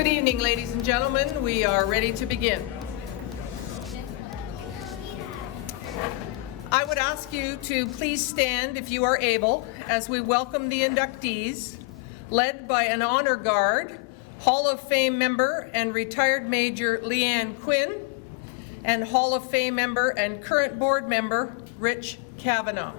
Good evening, ladies and gentlemen. We are ready to begin. I would ask you to please stand if you are able as we welcome the inductees, led by an honor guard, Hall of Fame member and retired Major Leanne Quinn, and Hall of Fame member and current board member Rich Kavanagh.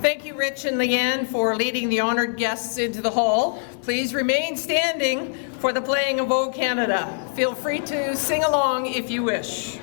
Thank you, Rich and Leanne, for leading the honored guests into the hall. Please remain standing for the playing of O Canada. Feel free to sing along if you wish.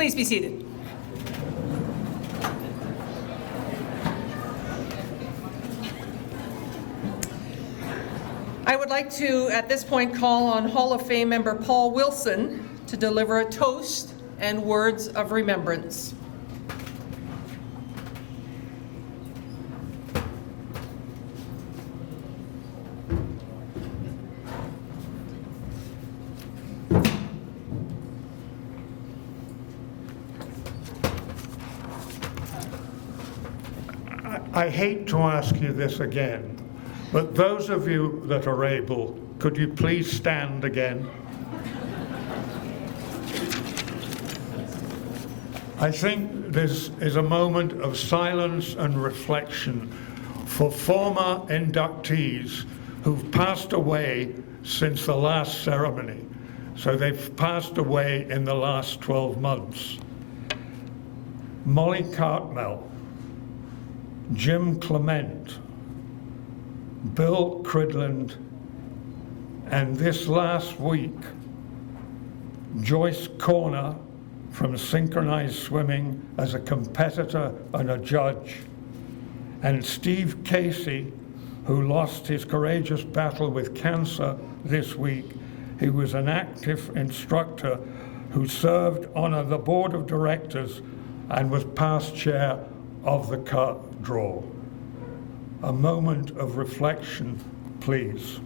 Please be seated. I would like to, at this point, call on Hall of Fame member Paul Wilson to deliver a toast and words of remembrance. I hate to ask you this again, but those of you that are able, could you please stand again? I think this is a moment of silence and reflection for former inductees who've passed away since the last ceremony. So they've passed away in the last 12 months. Molly Cartmell, Jim Clement, Bill Cridland, and this last week, Joyce Corner from synchronized swimming as a competitor and a judge, and Steve Casey, who lost his courageous battle with cancer this week. He was an active instructor who served on the board of directors and was past chair of the cut draw. A moment of reflection, please.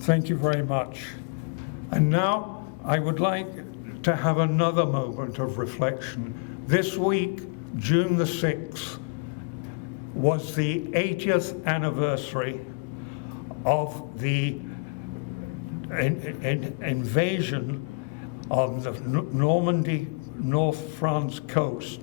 Thank you very much. And now I would like to have another moment of reflection. This week, June the 6th, was the 80th anniversary of the invasion of the Normandy, North France coast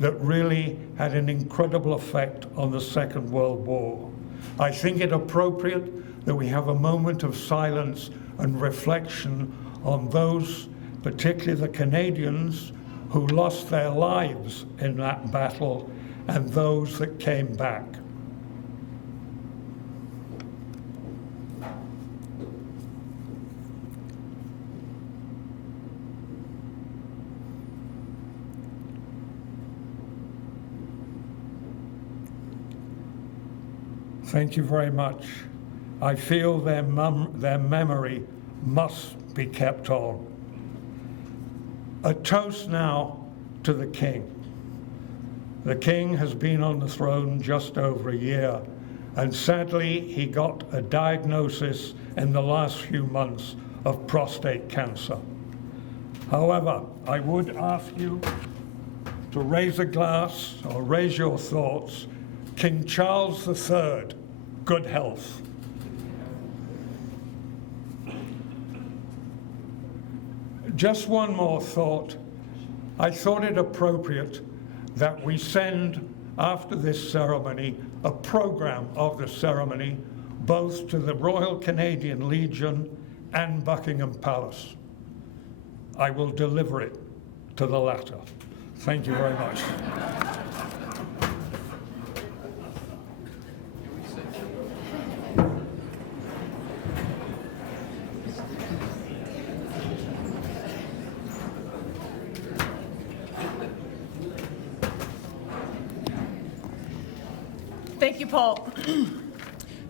that really had an incredible effect on the Second World War. I think it appropriate that we have a moment of silence and reflection on those, particularly the Canadians, who lost their lives in that battle and those that came back. Thank you very much. I feel their memory must be kept on. A toast now to the King. The King has been on the throne just over a year, and sadly he got a diagnosis in the last few months of prostate cancer. However, I would ask you to raise a glass or raise your thoughts. King Charles III, good health. Just one more thought. I thought it appropriate that we send, after this ceremony, a program of the ceremony, both to the Royal Canadian Legion and Buckingham Palace. I will deliver it to the latter. Thank you very much. Thank you, Paul.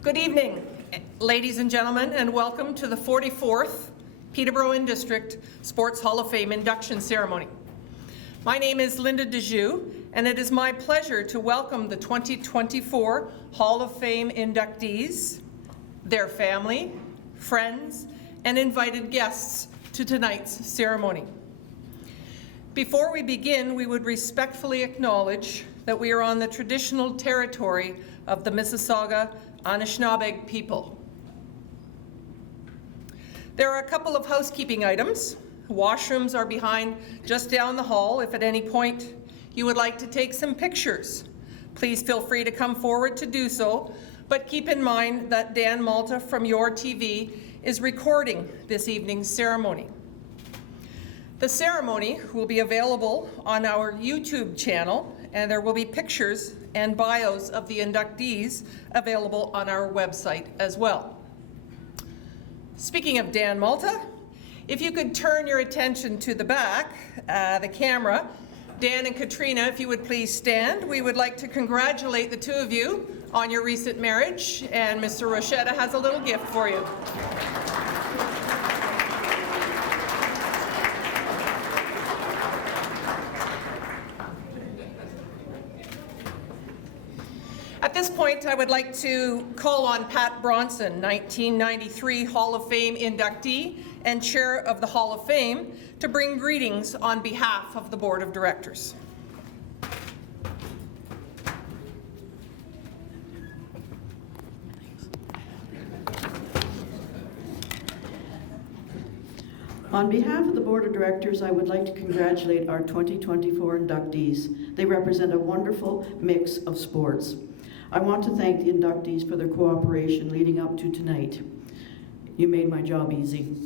Good evening, ladies and gentlemen, and welcome to the 44th Peterborough in District Sports Hall of Fame induction ceremony. My name is Linda Dejoux, and it is my pleasure to welcome the 2024 Hall of Fame inductees, their family, friends, and invited guests to tonight's ceremony. Before we begin, we would respectfully acknowledge that we are on the traditional territory of the Mississauga Anishinaabe people. There are a couple of housekeeping items. Washrooms are behind just down the hall. If at any point you would like to take some pictures, please feel free to come forward to do so, but keep in mind that Dan Malta from Your TV is recording this evening's ceremony. The ceremony will be available on our YouTube channel, and there will be pictures and bios of the inductees available on our website as well. Speaking of Dan Malta, if you could turn your attention to the back, the camera. Dan and Katrina, if you would please stand. We would like to congratulate the two of you on your recent marriage, and Mr. Rochetta has a little gift for you. At this point, I would like to call on Pat Bronson, 1993 Hall of Fame inductee and Chair of the Hall of Fame, to bring greetings on behalf of the Board of Directors. On behalf of the Board of Directors, I would like to congratulate our 2024 inductees. They represent a wonderful mix of sports. I want to thank the inductees for their cooperation leading up to tonight. You made my job easy.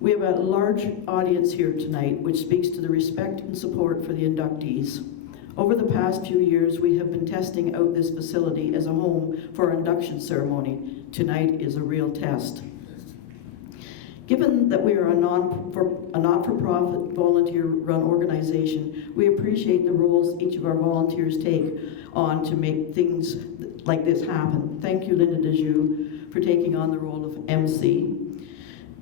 We have a large audience here tonight, which speaks to the respect and support for the inductees. Over the past few years, we have been testing out this facility as a home for our induction ceremony. Tonight is a real test. Given that we are a not-for-profit volunteer-run organization, we appreciate the roles each of our volunteers take on to make things like this happen. Thank you, Linda Dejoux, for taking on the role of MC.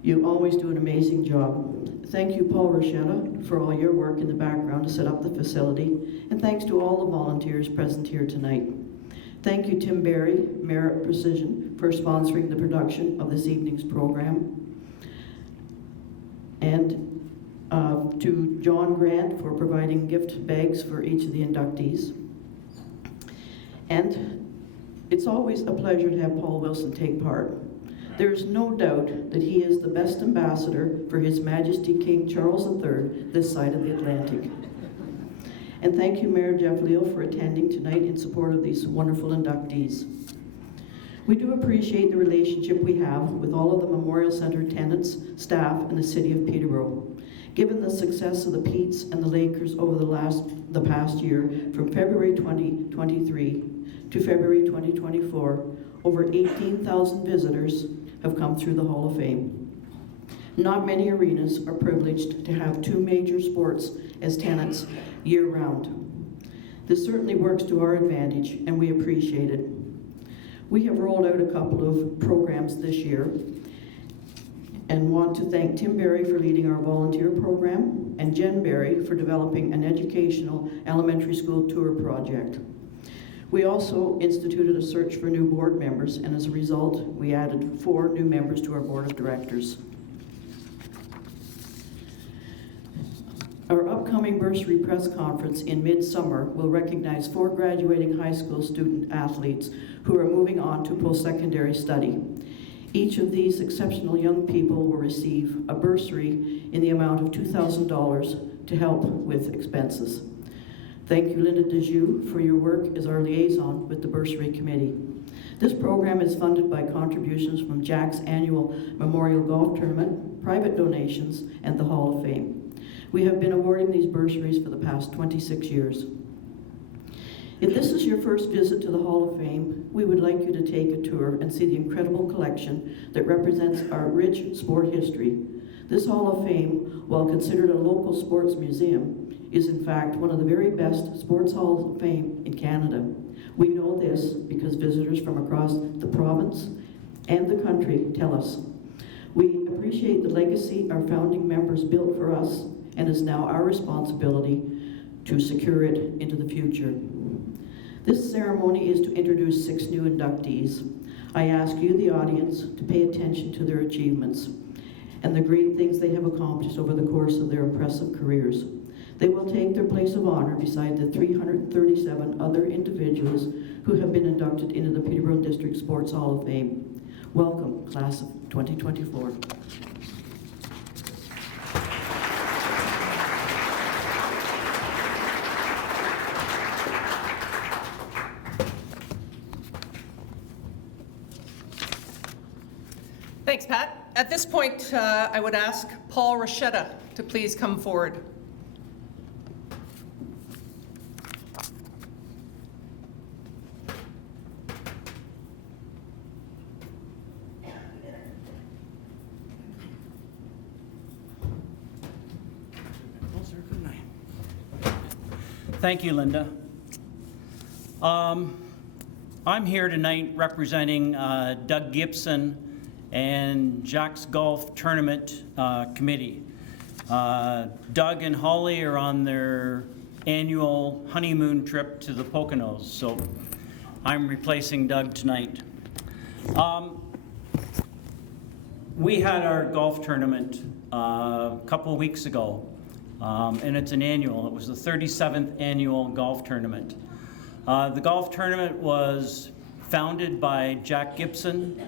You always do an amazing job. Thank you, Paul Rochetta, for all your work in the background to set up the facility, and thanks to all the volunteers present here tonight. Thank you, Tim Barry, Merit Precision, for sponsoring the production of this evening's program. And to John Grant for providing gift bags for each of the inductees. And it's always a pleasure to have Paul Wilson take part. There's no doubt that he is the best ambassador for His Majesty King Charles III this side of the Atlantic. And thank you, Mayor Jeff Leo, for attending tonight in support of these wonderful inductees. We do appreciate the relationship we have with all of the Memorial Centre tenants, staff, and the City of Peterborough. Given the success of the Petes and the Lakers over the past year, from February 2023 to February 2024, over 18,000 visitors have come through the Hall of Fame. Not many arenas are privileged to have two major sports as tenants year-round. This certainly works to our advantage, and we appreciate it. We have rolled out a couple of programs this year and want to thank Tim Berry for leading our volunteer program and Jen Berry for developing an educational elementary school tour project. We also instituted a search for new board members, and as a result, we added 4 new members to our board of directors. Our upcoming bursary press conference in midsummer will recognize 4 graduating high school student athletes who are moving on to post-secondary study. Each of these exceptional young people will receive a bursary in the amount of $2,000 to help with expenses. Thank you, Linda Dejoux, for your work as our liaison with the bursary committee. This program is funded by contributions from Jack's annual Memorial Golf Tournament, private donations, and the Hall of Fame. We have been awarding these bursaries for the past 26 years. If this is your first visit to the Hall of Fame, we would like you to take a tour and see the incredible collection that represents our rich sport history. This Hall of Fame, while considered a local sports museum, is in fact one of the very best sports halls of fame in Canada. We know this because visitors from across the province and the country tell us. We appreciate the legacy our founding members built for us, and is now our responsibility to secure it into the future. This ceremony is to introduce 6 new inductees. I ask you, the audience, to pay attention to their achievements and the great things they have accomplished over the course of their impressive careers. They will take their place of honor beside the 337 other individuals who have been inducted into the Peterborough District Sports Hall of Fame. Welcome, class of 2024. Thanks, Pat. At this point, I would ask Paul Rochetta to please come forward. Thank you, Linda. I'm here tonight representing Doug Gibson and Jack's Golf Tournament Committee. Doug and Holly are on their annual honeymoon trip to the Poconos, so I'm replacing Doug tonight. We had our golf tournament a couple weeks ago, and it's an annual. It was the 37th annual golf tournament. The golf tournament was founded by Jack Gibson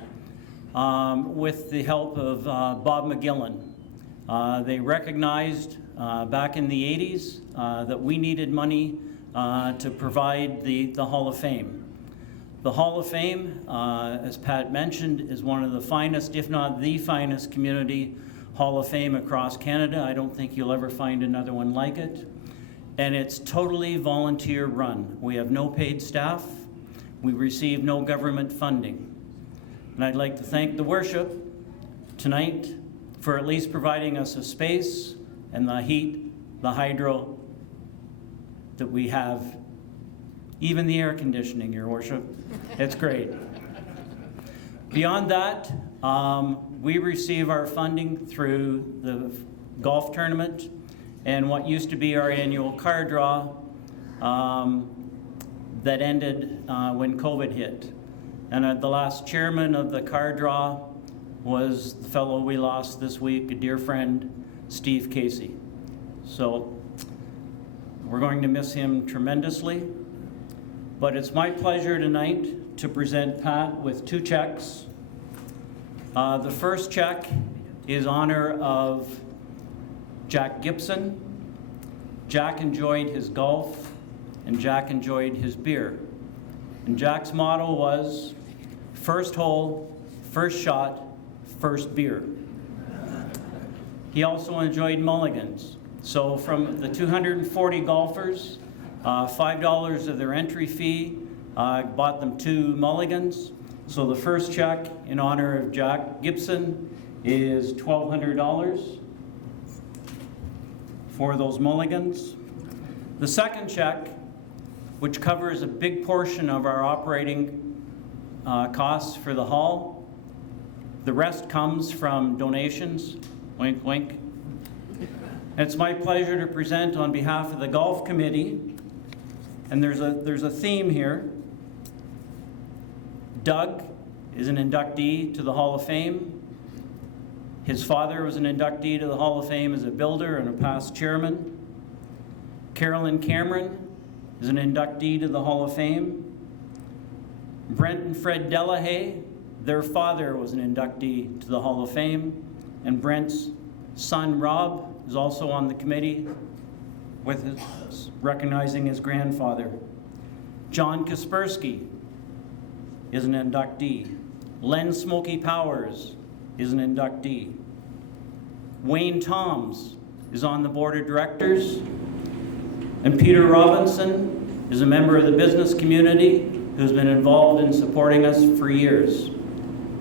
with the help of Bob McGillen. They recognized back in the 80s that we needed money to provide the Hall of Fame. The Hall of Fame, as Pat mentioned, is one of the finest, if not the finest, community Hall of Fame across Canada. I don't think you'll ever find another one like it. And it's totally volunteer run. We have no paid staff. We receive no government funding. And I'd like to thank the worship tonight for at least providing us a space and the heat, the hydro that we have, even the air conditioning, Your Worship. It's great. Beyond that, we receive our funding through the golf tournament and what used to be our annual car draw that ended when COVID hit. And the last chairman of the car draw was the fellow we lost this week, a dear friend, Steve Casey. So we're going to miss him tremendously. But it's my pleasure tonight to present Pat with 2 checks. The first check is in honor of Jack Gibson. Jack enjoyed his golf, and Jack enjoyed his beer. And Jack's motto was, first hole, first shot, first beer. He also enjoyed mulligans. So from the 240 golfers, $5 of their entry fee, bought them 2 mulligans. So the first check in honor of Jack Gibson is $1,200 for those mulligans. The second check, which covers a big portion of our operating costs for the hall, the rest comes from donations, wink, wink. It's my pleasure to present on behalf of the Golf Committee, and there's a theme here. Doug is an inductee to the Hall of Fame. His father was an inductee to the Hall of Fame as a builder and a past chairman. Carolyn Cameron is an inductee to the Hall of Fame. Brent and Fred Delahaye, their father was an inductee to the Hall of Fame. And Brent's son, Rob, is also on the committee with recognizing his grandfather. John Kaspersky is an inductee. Len Smokey Powers is an inductee. Wayne Toms is on the board of directors. And Peter Robinson is a member of the business community who's been involved in supporting us for years.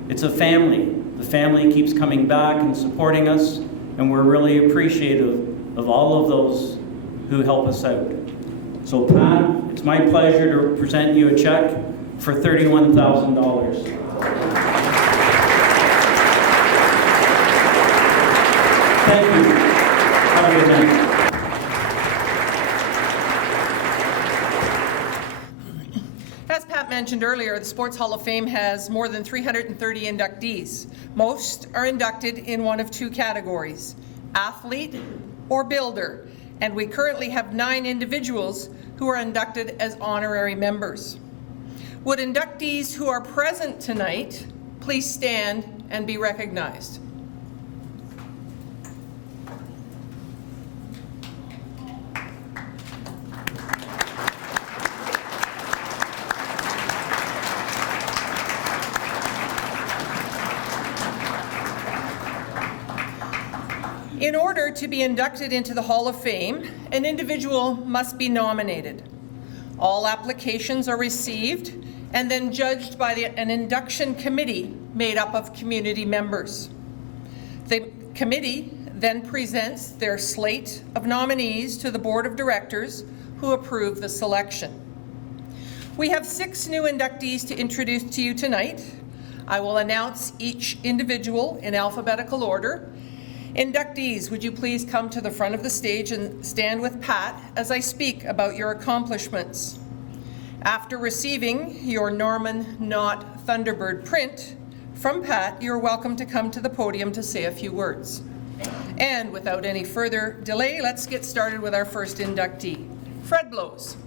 It's a family. The family keeps coming back and supporting us, and we're really appreciative of all of those who help us out. So Pat, it's my pleasure to present you a check for $31,000. Thank you. Have a good night. As Pat mentioned earlier, the Sports Hall of Fame has more than 330 inductees. Most are inducted in one of 2 categories, athlete or builder, and we currently have 9 individuals who are inducted as honorary members. Would inductees who are present tonight please stand and be recognized? In order to be inducted into the Hall of Fame, an individual must be nominated. All applications are received and then judged by an induction committee made up of community members. The committee then presents their slate of nominees to the board of directors who approve the selection. We have 6 new inductees to introduce to you tonight. I will announce each individual in alphabetical order. Inductees, would you please come to the front of the stage and stand with Pat as I speak about your accomplishments. After receiving your Norman Knott Thunderbird print from Pat, you're welcome to come to the podium to say a few words. And without any further delay, let's get started with our first inductee. Fred Blows.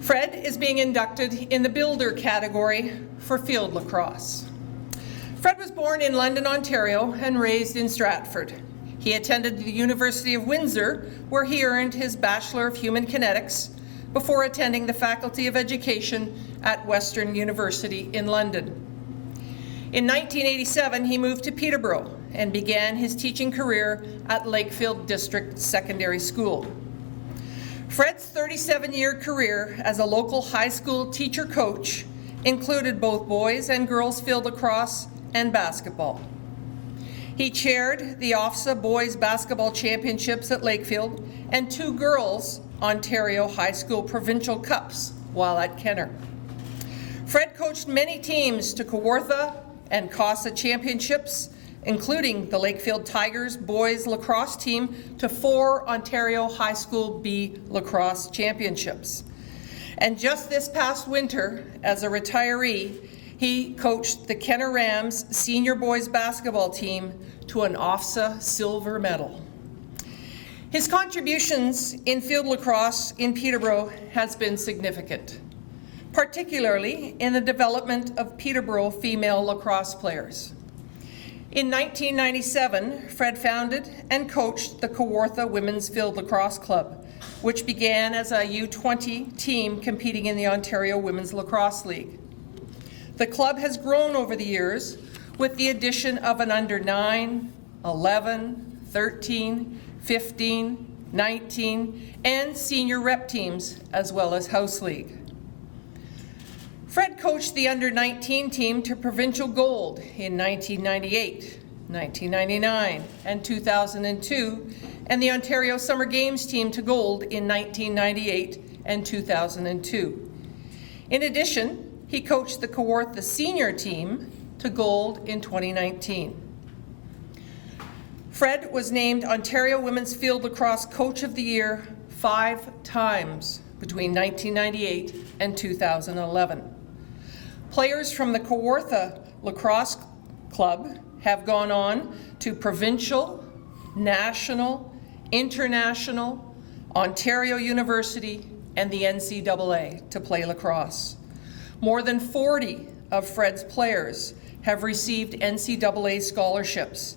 Fred is being inducted in the builder category for field lacrosse. Fred was born in London, Ontario, and raised in Stratford. He attended the University of Windsor, where he earned his Bachelor of Human Kinetics before attending the Faculty of Education at Western University in London. In 1987, he moved to Peterborough and began his teaching career at Lakefield District Secondary School. Fred's 37-year career as a local high school teacher coach included both boys and girls field lacrosse and basketball. He chaired the OFSA Boys Basketball Championships at Lakefield and 2 girls Ontario High School Provincial Cups while at Kenner. Fred coached many teams to Kawartha and CASA championships, including the Lakefield Tigers boys lacrosse team to 4 Ontario High School B lacrosse championships. And just this past winter, as a retiree, he coached the Kenner Rams senior boys basketball team to an OFSA silver medal. His contributions in field lacrosse in Peterborough has been significant. particularly in the development of Peterborough female lacrosse players. In 1997, Fred founded and coached the Kawartha Women's Field Lacrosse Club, which began as a U20 team competing in the Ontario Women's Lacrosse League. The club has grown over the years with the addition of an under 9, 11, 13, 15, 19, and senior rep teams, as well as house league. Fred coached the under 19 team to provincial gold in 1998, 1999, and 2002, and the Ontario Summer Games team to gold in 1998 and 2002. In addition, he coached the Kawartha senior team to gold in 2019. Fred was named Ontario Women's Field Lacrosse Coach of the Year 5 times between 1998 and 2011. Players from the Kawartha Lacrosse Club have gone on to provincial, national, international, Ontario University, and the NCAA to play lacrosse. More than 40 of Fred's players have received NCAA scholarships,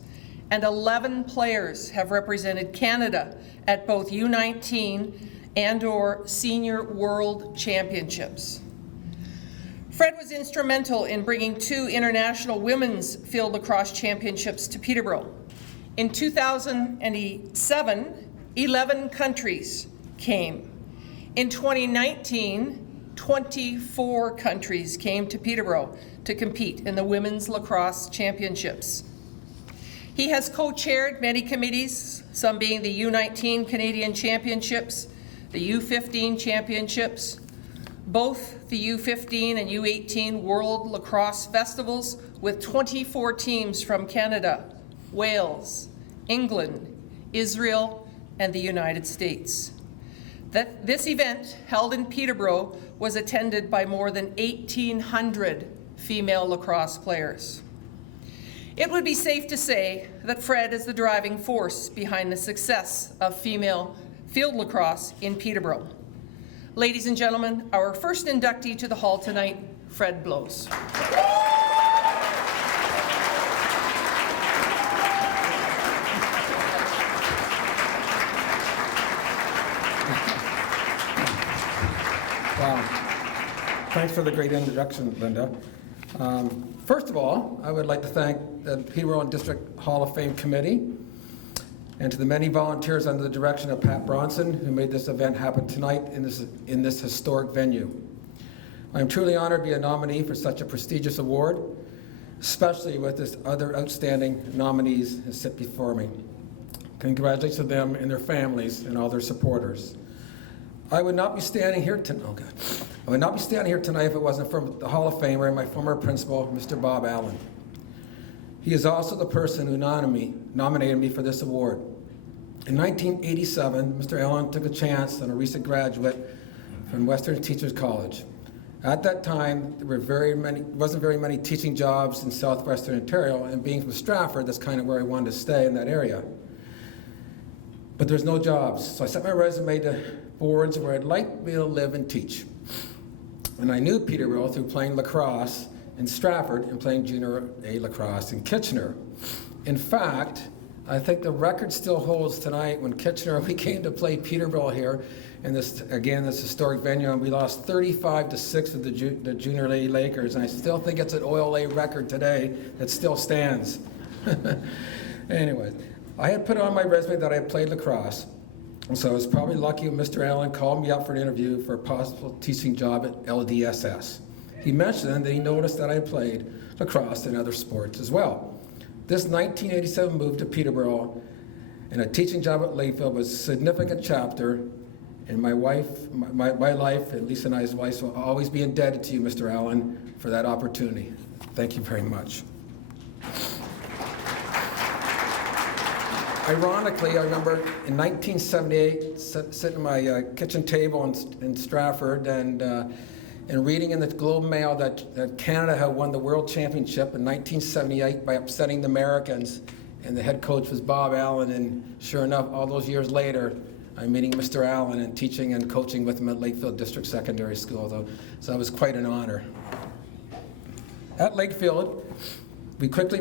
and 11 players have represented Canada at both U19 and/or Senior World Championships. Fred was instrumental in bringing 2 international women's field lacrosse championships to Peterborough. In 2007, 11 countries came. In 2019, 24 countries came to Peterborough to compete in the Women's Lacrosse Championships. He has co-chaired many committees, some being the U19 Canadian Championships, the U15 Championships, both the U15 and U18 World Lacrosse Festivals with 24 teams from Canada, Wales, England, Israel, and the United States. This event, held in Peterborough, was attended by more than 1,800 female lacrosse players. It would be safe to say that Fred is the driving force behind the success of female field lacrosse in Peterborough. Ladies and gentlemen, our first inductee to the hall tonight, Fred Blows. Wow. Thanks for the great introduction, Linda. First of all, I would like to thank the Peterborough District Hall of Fame Committee and to the many volunteers under the direction of Pat Bronson who made this event happen tonight in this historic venue. I am truly honored to be a nominee for such a prestigious award, especially with this other outstanding nominees that sit before me. Congratulations to them and their families and all their supporters. I would not be standing here tonight if it wasn't for the Hall of Famer and my former principal, Mr. Bob Allen. He is also the person who nominated me for this award. In 1987, Mr. Allen took a chance on a recent graduate from Western Teachers College. At that time, there wasn't very many teaching jobs in southwestern Ontario, and being from Stratford, that's kind of where I wanted to stay, in that area. But there's no jobs, so I sent my resume to boards where I'd like to be able to live and teach. And I knew Peterborough through playing lacrosse in Stratford and playing junior A lacrosse in Kitchener. In fact, I think the record still holds tonight when Kitchener, we came to play Peterborough here in this historic venue, and we lost 35-6 of the junior A Lakers, and I still think it's an Oil A record today that still stands. Anyway, I had put on my resume that I had played lacrosse, and so I was probably lucky when Mr. Allen called me up for an interview for a possible teaching job at LDSS. He mentioned that he noticed that I played lacrosse and other sports as well. This 1987 move to Peterborough and a teaching job at Lakeville was a significant chapter in my life, and Lisa and I's wife will always be indebted to you, Mr. Allen, for that opportunity. Thank you very much. Ironically, I remember in 1978 sitting at my kitchen table in Stratford and reading in the Globe Mail that Canada had won the World Championship in 1978 by upsetting the Americans, and the head coach was Bob Allen, and sure enough, all those years later, I'm meeting Mr. Allen and teaching and coaching with him at Lakefield District Secondary School, though, so that was quite an honor. At Lakefield, we quickly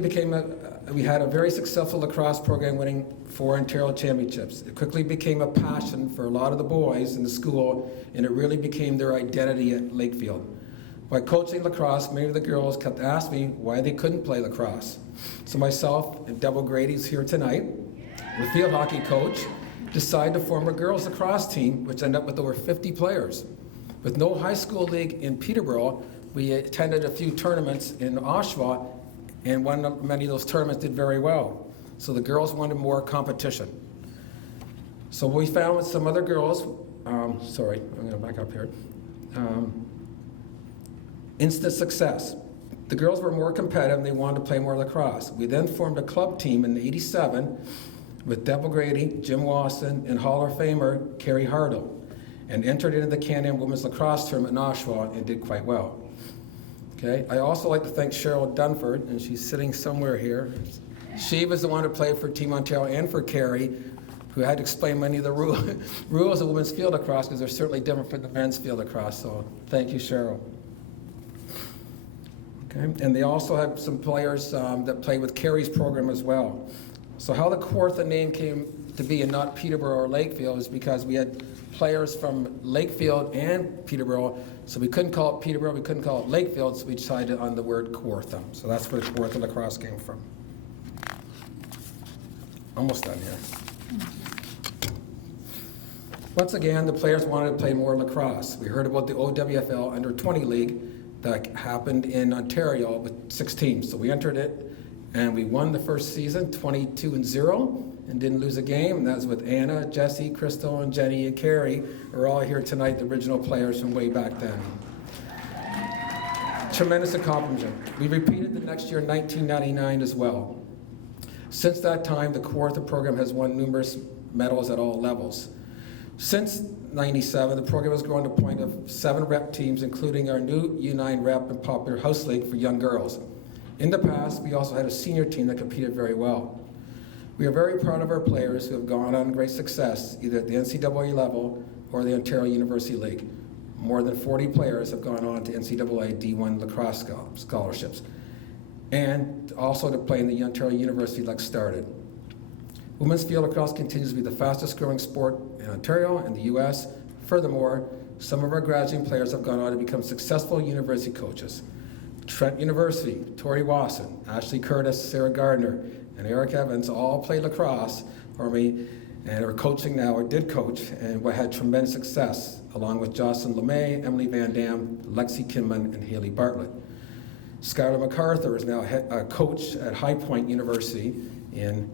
we had a very successful lacrosse program winning 4 Ontario championships. It quickly became a passion for a lot of the boys in the school, and it really became their identity at Lakefield. By coaching lacrosse, many of the girls kept asking me why they couldn't play lacrosse. So myself and Deborah Grady, who's here tonight, the field hockey coach, decided to form a girls lacrosse team, which ended up with over 50 players. With no high school league in Peterborough, we attended a few tournaments in Oshawa, and many of those tournaments did very well. So the girls wanted more competition. So we found with some other girls, sorry, I'm going to back up here. Instant success. The girls were more competitive and they wanted to play more lacrosse. We then formed a club team in '87 with Deborah Grady, Jim Wasson, and Hall of Famer Carrie Hardle, and entered into the Canadian Women's Lacrosse Tournament in Oshawa and did quite well. Okay, I also like to thank Cheryl Dunford, and she's sitting somewhere here. She was the one who played for Team Ontario and for Carrie, who had to explain many of the rules of women's field lacrosse, because they're certainly different from the men's field lacrosse, so thank you, Cheryl. Okay, and they also have some players that play with Carrie's program as well. So how the Kawartha name came to be and not Peterborough or Lakefield is because we had players from Lakefield and Peterborough, so we couldn't call it Peterborough, we couldn't call it Lakefield, so we decided on the word Kawartha. So that's where Kawartha lacrosse came from. Almost done here. Once again, the players wanted to play more lacrosse. We heard about the OWFL Under 20 League that happened in Ontario with 6 teams. So we entered it and we won the first season 22-0 and didn't lose a game. And that was with Anna, Jessie, Crystal, and Jenny and Carrie, who are all here tonight, the original players from way back then. Tremendous accomplishment. We repeated the next year in 1999 as well. Since that time, the Kawartha program has won numerous medals at all levels. Since '97, the program has grown to a point of 7 rep teams, including our new U9 rep and popular house league for young girls. In the past, we also had a senior team that competed very well. We are very proud of our players who have gone on great success, either at the NCAA level or the Ontario University League. More than 40 players have gone on to NCAA D1 lacrosse scholarships, and also to play in the Ontario University League started. Women's field lacrosse continues to be the fastest growing sport in Ontario and the US. Furthermore, some of our graduating players have gone on to become successful university coaches. Trent University, Tori Wasson, Ashley Curtis, Sarah Gardner, and Eric Evans all played lacrosse for me and are coaching now, or did coach, and had tremendous success, along with Jocelyn LeMay, Emily Van Dam, Lexi Kinman, and Haley Bartlett. Skylar MacArthur is now a coach at High Point University in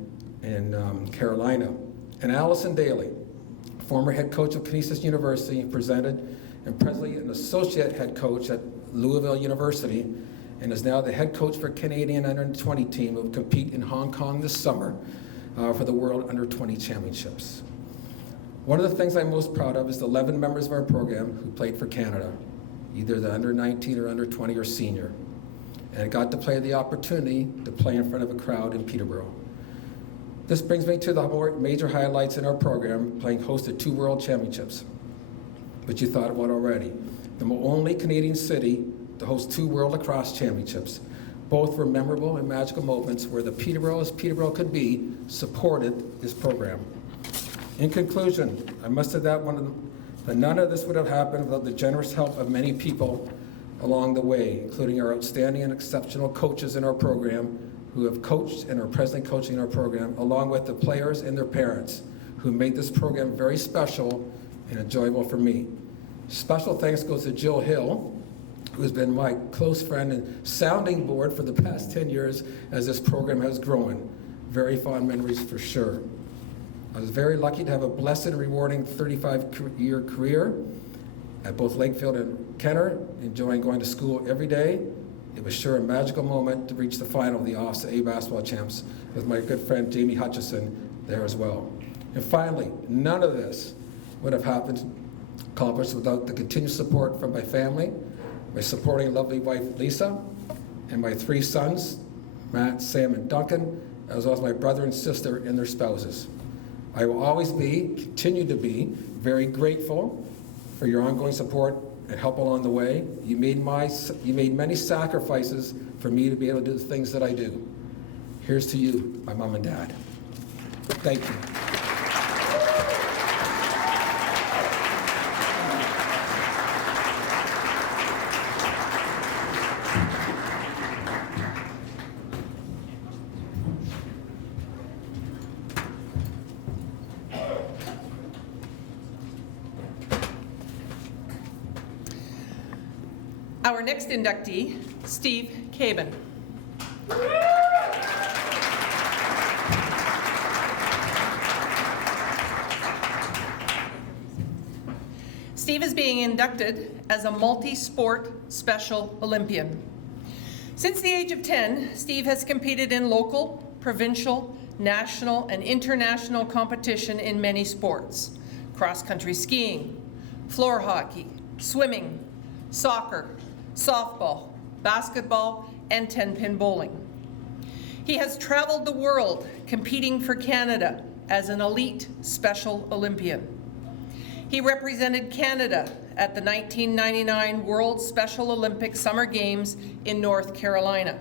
Carolina. And Allison Daly, former head coach of Canisius University, presented and presently an associate head coach at Louisville University, and is now the head coach for Canadian Under-20 team who will compete in Hong Kong this summer for the World Under-20 Championships. One of the things I'm most proud of is the 11 members of our program who played for Canada, either the Under-19 or Under-20 or senior, and got to play the opportunity to play in front of a crowd in Peterborough. This brings me to the more major highlights in our program, playing host to 2 World Championships, which you thought about already. The only Canadian city to host 2 World Lacrosse Championships. Both were memorable and magical moments where the Peterborough, as Peterborough could be, supported this program. In conclusion, I must add that none of this would have happened without the generous help of many people along the way, including our outstanding and exceptional coaches in our program who have coached and are presently coaching our program, along with the players and their parents who made this program very special and enjoyable for me. Special thanks goes to Jill Hill, who has been my close friend and sounding board for the past 10 years as this program has grown. Very fond memories for sure. I was very lucky to have a blessed and rewarding 35-year career at both Lakefield and Kenner, enjoying going to school every day. It was sure a magical moment to reach the final of the OFSA A basketball champs with my good friend Jamie Hutchison there as well. And finally, none of this would have accomplished without the continued support from my family, my supporting lovely wife Lisa, and my 3 sons, Matt, Sam, and Duncan, as well as my brother and sister and their spouses. I will always be, continue to be, very grateful for your ongoing support and help along the way. You made many sacrifices for me to be able to do the things that I do. Here's to you, my mom and dad. Thank you. Our next inductee, Steve Cabin. Steve is being inducted as a multi-sport Special Olympian. Since the age of 10, Steve has competed in local, provincial, national, and international competition in many sports: cross-country skiing, floor hockey, swimming, soccer, softball, basketball, and 10-pin bowling. He has traveled the world competing for Canada as an elite Special Olympian. He represented Canada at the 1999 World Special Olympic Summer Games in North Carolina,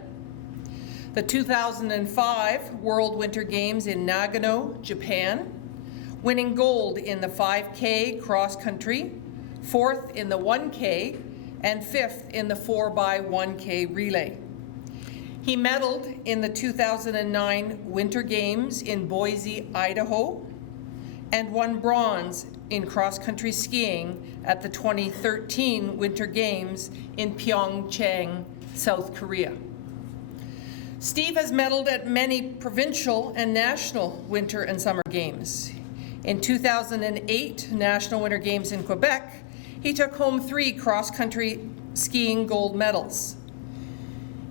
the 2005 World Winter Games in Nagano, Japan, winning gold in the 5K cross-country, 4th in the 1K, and 5th in the 4x1K relay. He medaled in the 2009 Winter Games in Boise, Idaho, and won bronze in cross-country skiing at the 2013 Winter Games in Pyeongchang, South Korea. Steve has medaled at many provincial and national Winter and Summer Games. In 2008 National Winter Games in Quebec, he took home 3 cross-country skiing gold medals.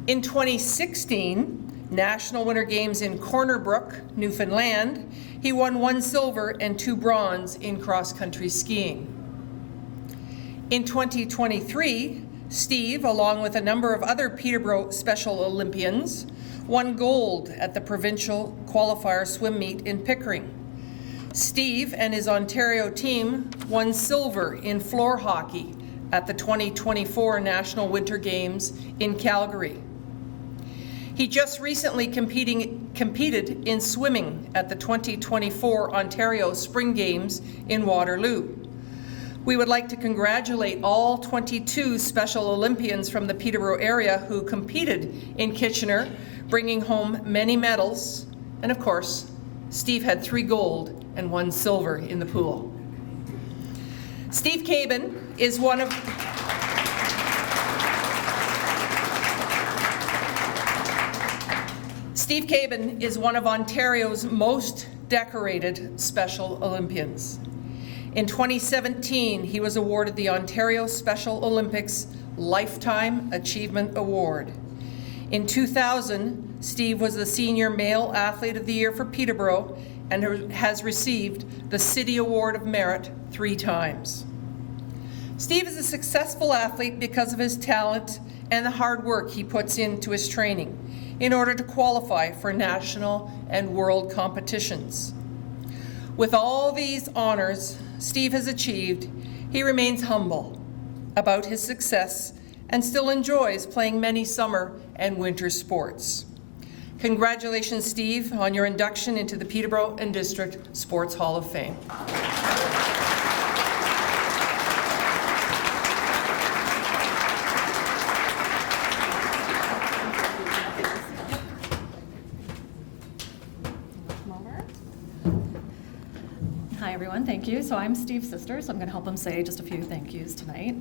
In 2016, National Winter Games in Corner Brook, Newfoundland, he won 1 silver and 2 bronze in cross-country skiing. In 2023, Steve, along with a number of other Peterborough Special Olympians, won gold at the provincial qualifier swim meet in Pickering. Steve and his Ontario team won silver in floor hockey at the 2024 National Winter Games in Calgary. He just recently competed in swimming at the 2024 Ontario Spring Games in Waterloo. We would like to congratulate all 22 Special Olympians from the Peterborough area who competed in Kitchener, bringing home many medals. And of course, Steve had 3 gold and 1 silver in the pool. Steve Cabin is one of Ontario's most decorated Special Olympians. In 2017, he was awarded the Ontario Special Olympics Lifetime Achievement Award. In 2000, Steve was the Senior Male Athlete of the Year for Peterborough and has received the City Award of Merit 3 times. Steve is a successful athlete because of his talent and the hard work he puts into his training in order to qualify for national and world competitions. With all these honors Steve has achieved, he remains humble about his success and still enjoys playing many summer and winter sports. Congratulations, Steve, on your induction into the Peterborough and District Sports Hall of Fame. Hi everyone, thank you. So I'm Steve's sister, so I'm going to help him say just a few thank yous tonight.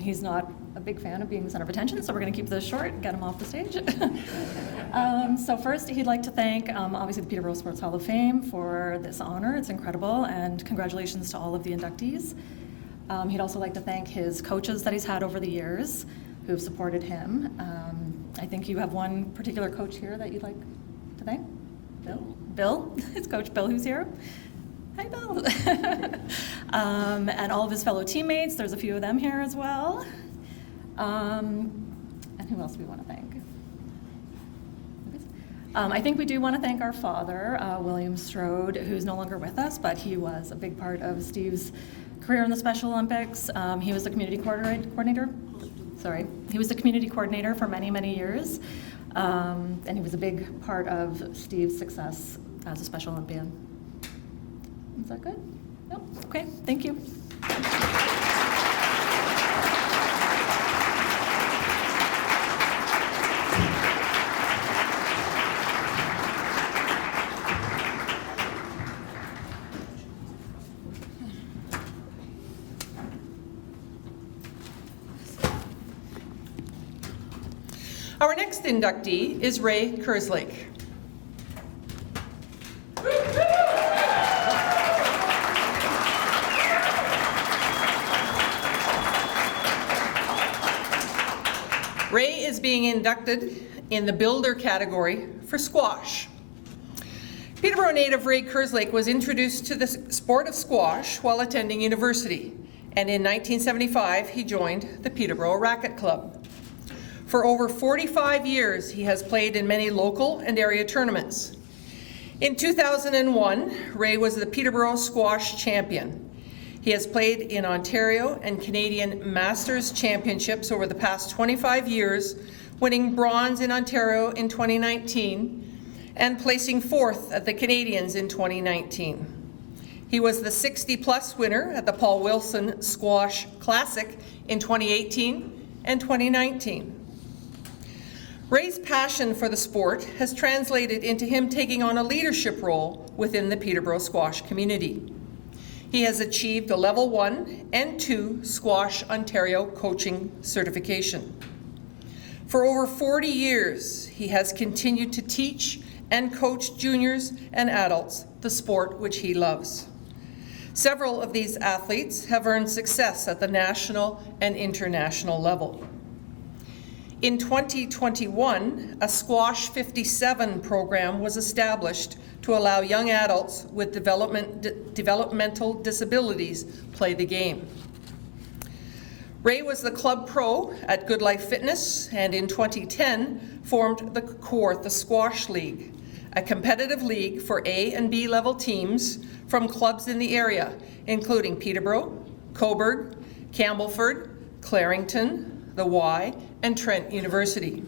He's not a big fan of being the center of attention, so we're going to keep this short and get him off the stage. So first, he'd like to thank, obviously, the Peterborough Sports Hall of Fame for this honor. It's incredible, and congratulations to all of the inductees. He'd also like to thank his coaches that he's had over the years who've supported him. I think you have one particular coach here that you'd like to thank? Bill? It's Coach Bill who's here. Hi, Bill. And all of his fellow teammates. There's a few of them here as well. And who else do we want to thank? I think we do want to thank our father, William Strode, who's no longer with us, but he was a big part of Steve's career in the Special Olympics. He was the community coordinator. Sorry, he was the community coordinator for many, many years, and he was a big part of Steve's success as a Special Olympian. Is that good? Yep. Okay. Thank you. Our next inductee is Ray Kerslake. Ray is being inducted in the Builder category for squash. Peterborough native Ray Kerslake was introduced to the sport of squash while attending university, and in 1975 he joined the Peterborough Racquet Club. For over 45 years, he has played in many local and area tournaments. In 2001, Ray was the Peterborough Squash Champion. He has played in Ontario and Canadian Masters Championships over the past 25 years, winning bronze in Ontario in 2019 and placing 4th at the Canadians in 2019. He was the 60-plus winner at the Paul Wilson Squash Classic in 2018 and 2019. Ray's passion for the sport has translated into him taking on a leadership role within the Peterborough squash community. He has achieved a Level 1 and 2 Squash Ontario coaching certification. For over 40 years, he has continued to teach and coach juniors and adults the sport which he loves. Several of these athletes have earned success at the national and international level. In 2021, a Squash 57 program was established to allow young adults with developmental disabilities play the game. Ray was the club pro at Good Life Fitness, and in 2010 formed the Kawartha Squash League, a competitive league for A and B level teams from clubs in the area, including Peterborough, Cobourg, Campbellford, Clarington, the Y, and Trent University.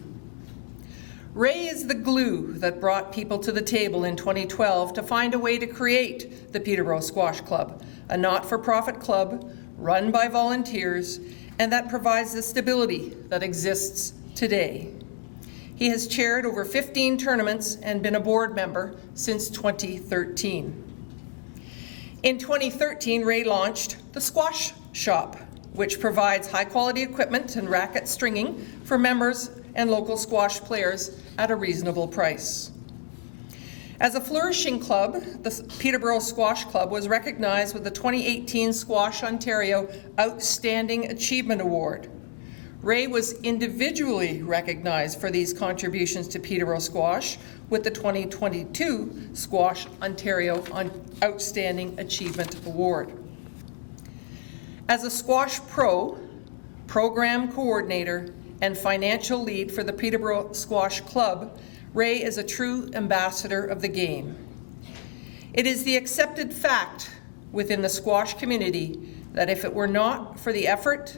Ray is the glue that brought people to the table in 2012 to find a way to create the Peterborough Squash Club, a not-for-profit club run by volunteers and that provides the stability that exists today. He has chaired over 15 tournaments and been a board member since 2013. In 2013, Ray launched the Squash Shop, which provides high-quality equipment and racket stringing for members and local squash players at a reasonable price. As a flourishing club, the Peterborough Squash Club was recognized with the 2018 Squash Ontario Outstanding Achievement Award. Ray was individually recognized for these contributions to Peterborough Squash with the 2022 Squash Ontario Outstanding Achievement Award. As a squash pro, program coordinator, and financial lead for the Peterborough Squash Club, Ray is a true ambassador of the game. It is the accepted fact within the squash community that if it were not for the effort,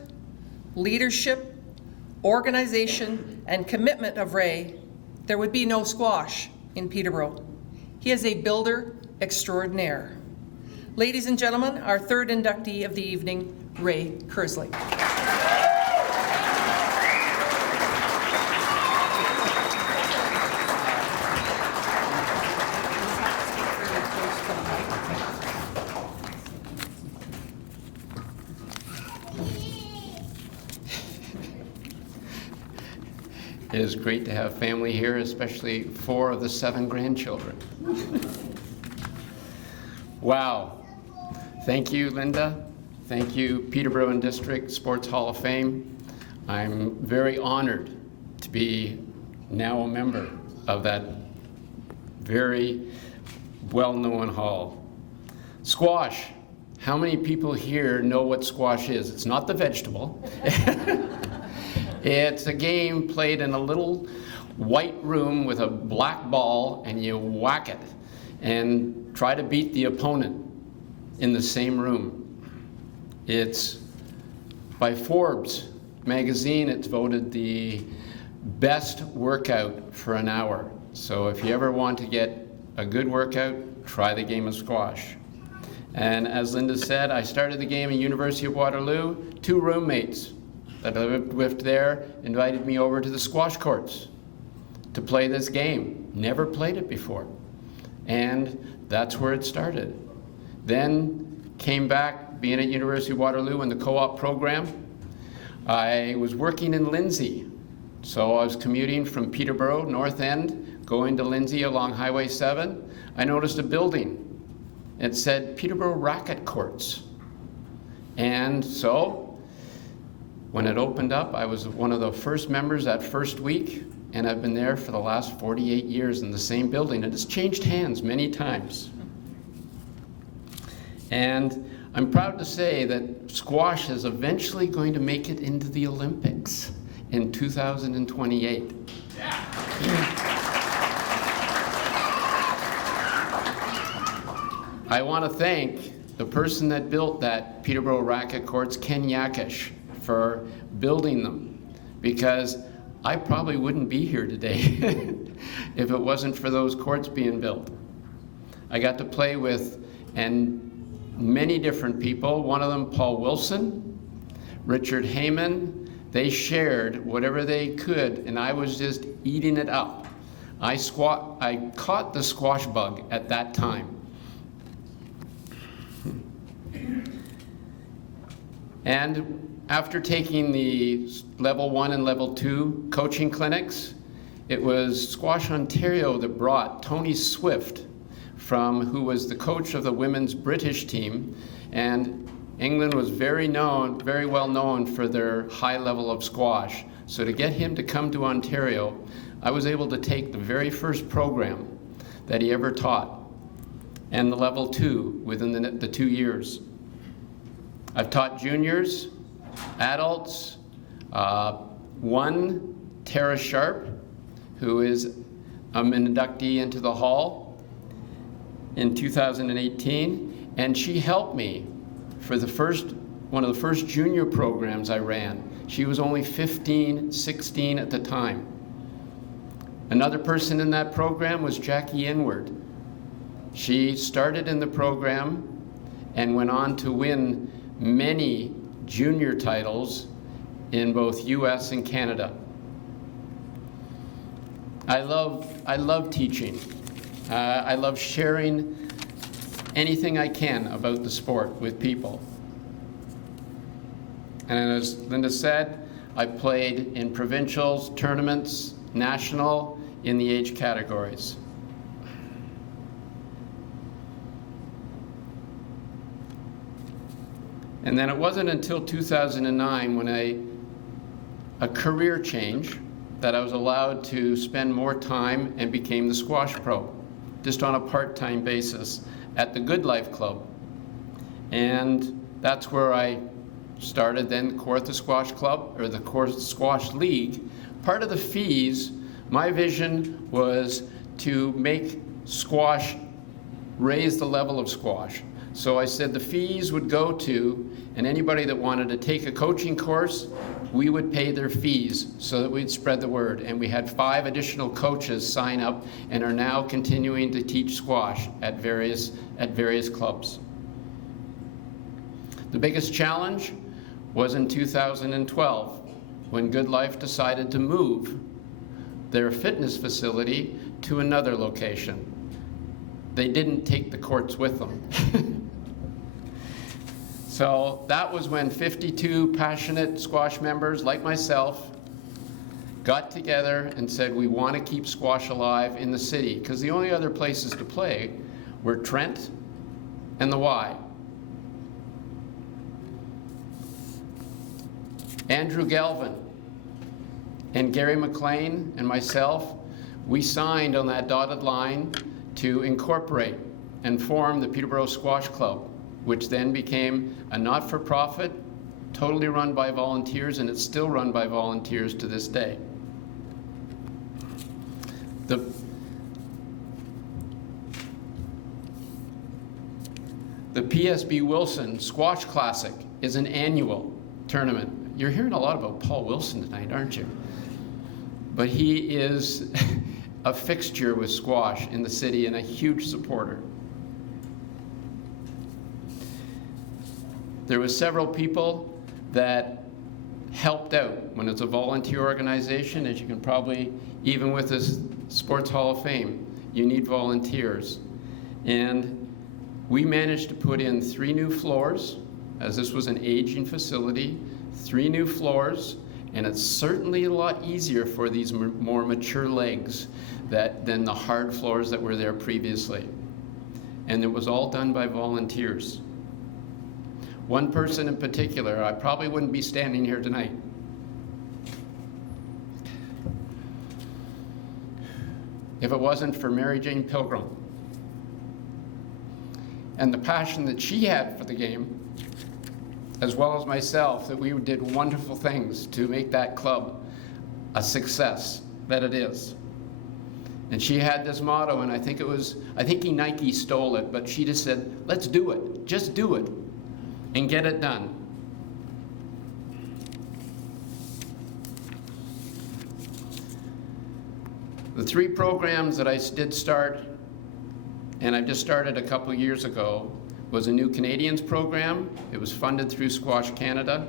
leadership, organization, and commitment of Ray, there would be no squash in Peterborough. He is a builder extraordinaire. Ladies and gentlemen, our third inductee of the evening, Ray Kerslake. It is great to have family here, especially 4 of the 7 grandchildren. Wow. Thank you, Linda. Thank you, Peterborough and District Sports Hall of Fame. I'm very honored to be now a member of that very well-known hall. Squash. How many people here know what squash is? It's not the vegetable. It's a game played in a little white room with a black ball and you whack it and try to beat the opponent in the same room. It's by Forbes magazine, it's voted the best workout for an hour. So if you ever want to get a good workout, try the game of squash. And as Linda said, I started the game at University of Waterloo. 2 roommates that I lived with there invited me over to the squash courts to play this game. Never played it before. And that's where it started. Then came back, being at University of Waterloo in the co-op program. I was working in Lindsay. So I was commuting from Peterborough, North End, going to Lindsay along Highway 7. I noticed a building. It said Peterborough Racket Courts. And so when it opened up, I was one of the first members that first week, and I've been there for the last 48 years in the same building. And it's changed hands many times. And I'm proud to say that squash is eventually going to make it into the Olympics in 2028. I want to thank the person that built that Peterborough Racket Courts, Ken Yakish, for building them, because I probably wouldn't be here today if it wasn't for those courts being built. I got to play with many different people, one of them Paul Wilson, Richard Heyman. They shared whatever they could, and I was just eating it up. I caught the squash bug at that time. And after taking the level 1 and level 2 coaching clinics, it was Squash Ontario that brought Tony Swift, who was the coach of the women's British team, and England was very well known for their high level of squash. So to get him to come to Ontario, I was able to take the very first program that he ever taught, and the level 2 within the 2 years. I've taught juniors, adults, one, Tara Sharp, who is an inductee into the Hall in 2018, and she helped me for one of the first junior programs I ran. She was only 15, 16 at the time. Another person in that program was Jackie Inward. She started in the program and went on to win many junior titles in both US and Canada. I love teaching. I love sharing anything I can about the sport with people. And as Linda said, I played in provincials, tournaments, national, in the age categories. And then it wasn't until 2009 when a career change that I was allowed to spend more time and became the squash pro, just on a part-time basis at the Good Life Club. And that's where I started then Kawartha Squash Club, or the Kawartha Squash League. Part of the fees, my vision was to make squash, raise the level of squash. So I said the fees would go to, and anybody that wanted to take a coaching course, we would pay their fees so that we'd spread the word. And we had 5 additional coaches sign up and are now continuing to teach squash at various clubs. The biggest challenge was in 2012 when Good Life decided to move their fitness facility to another location. They didn't take the courts with them. So that was when 52 passionate squash members like myself got together and said, we want to keep squash alive in the city, because the only other places to play were Trent and the Y. Andrew Galvin and Gary McLean and myself, we signed on that dotted line to incorporate and form the Peterborough Squash Club, which then became a not-for-profit, totally run by volunteers, and it's still run by volunteers to this day. The PSB Wilson Squash Classic is an annual tournament. You're hearing a lot about Paul Wilson tonight, aren't you? But he is a fixture with squash in the city and a huge supporter. There were several people that helped out when it's a volunteer organization, as you can probably, even with this Sports Hall of Fame, you need volunteers. And we managed to put in 3 new floors, as this was an aging facility, 3 new floors, and it's certainly a lot easier for these more mature legs than the hard floors that were there previously. And it was all done by volunteers. One person in particular, I probably wouldn't be standing here tonight. If it wasn't for Mary Jane Pilgrim and the passion that she had for the game, as well as myself, that we did wonderful things to make that club a success that it is. And she had this motto, and I think Nike stole it, but she just said, let's do it, just do it, and get it done. The 3 programs that I did start, and I just started a couple years ago, was a New Canadians program. It was funded through Squash Canada,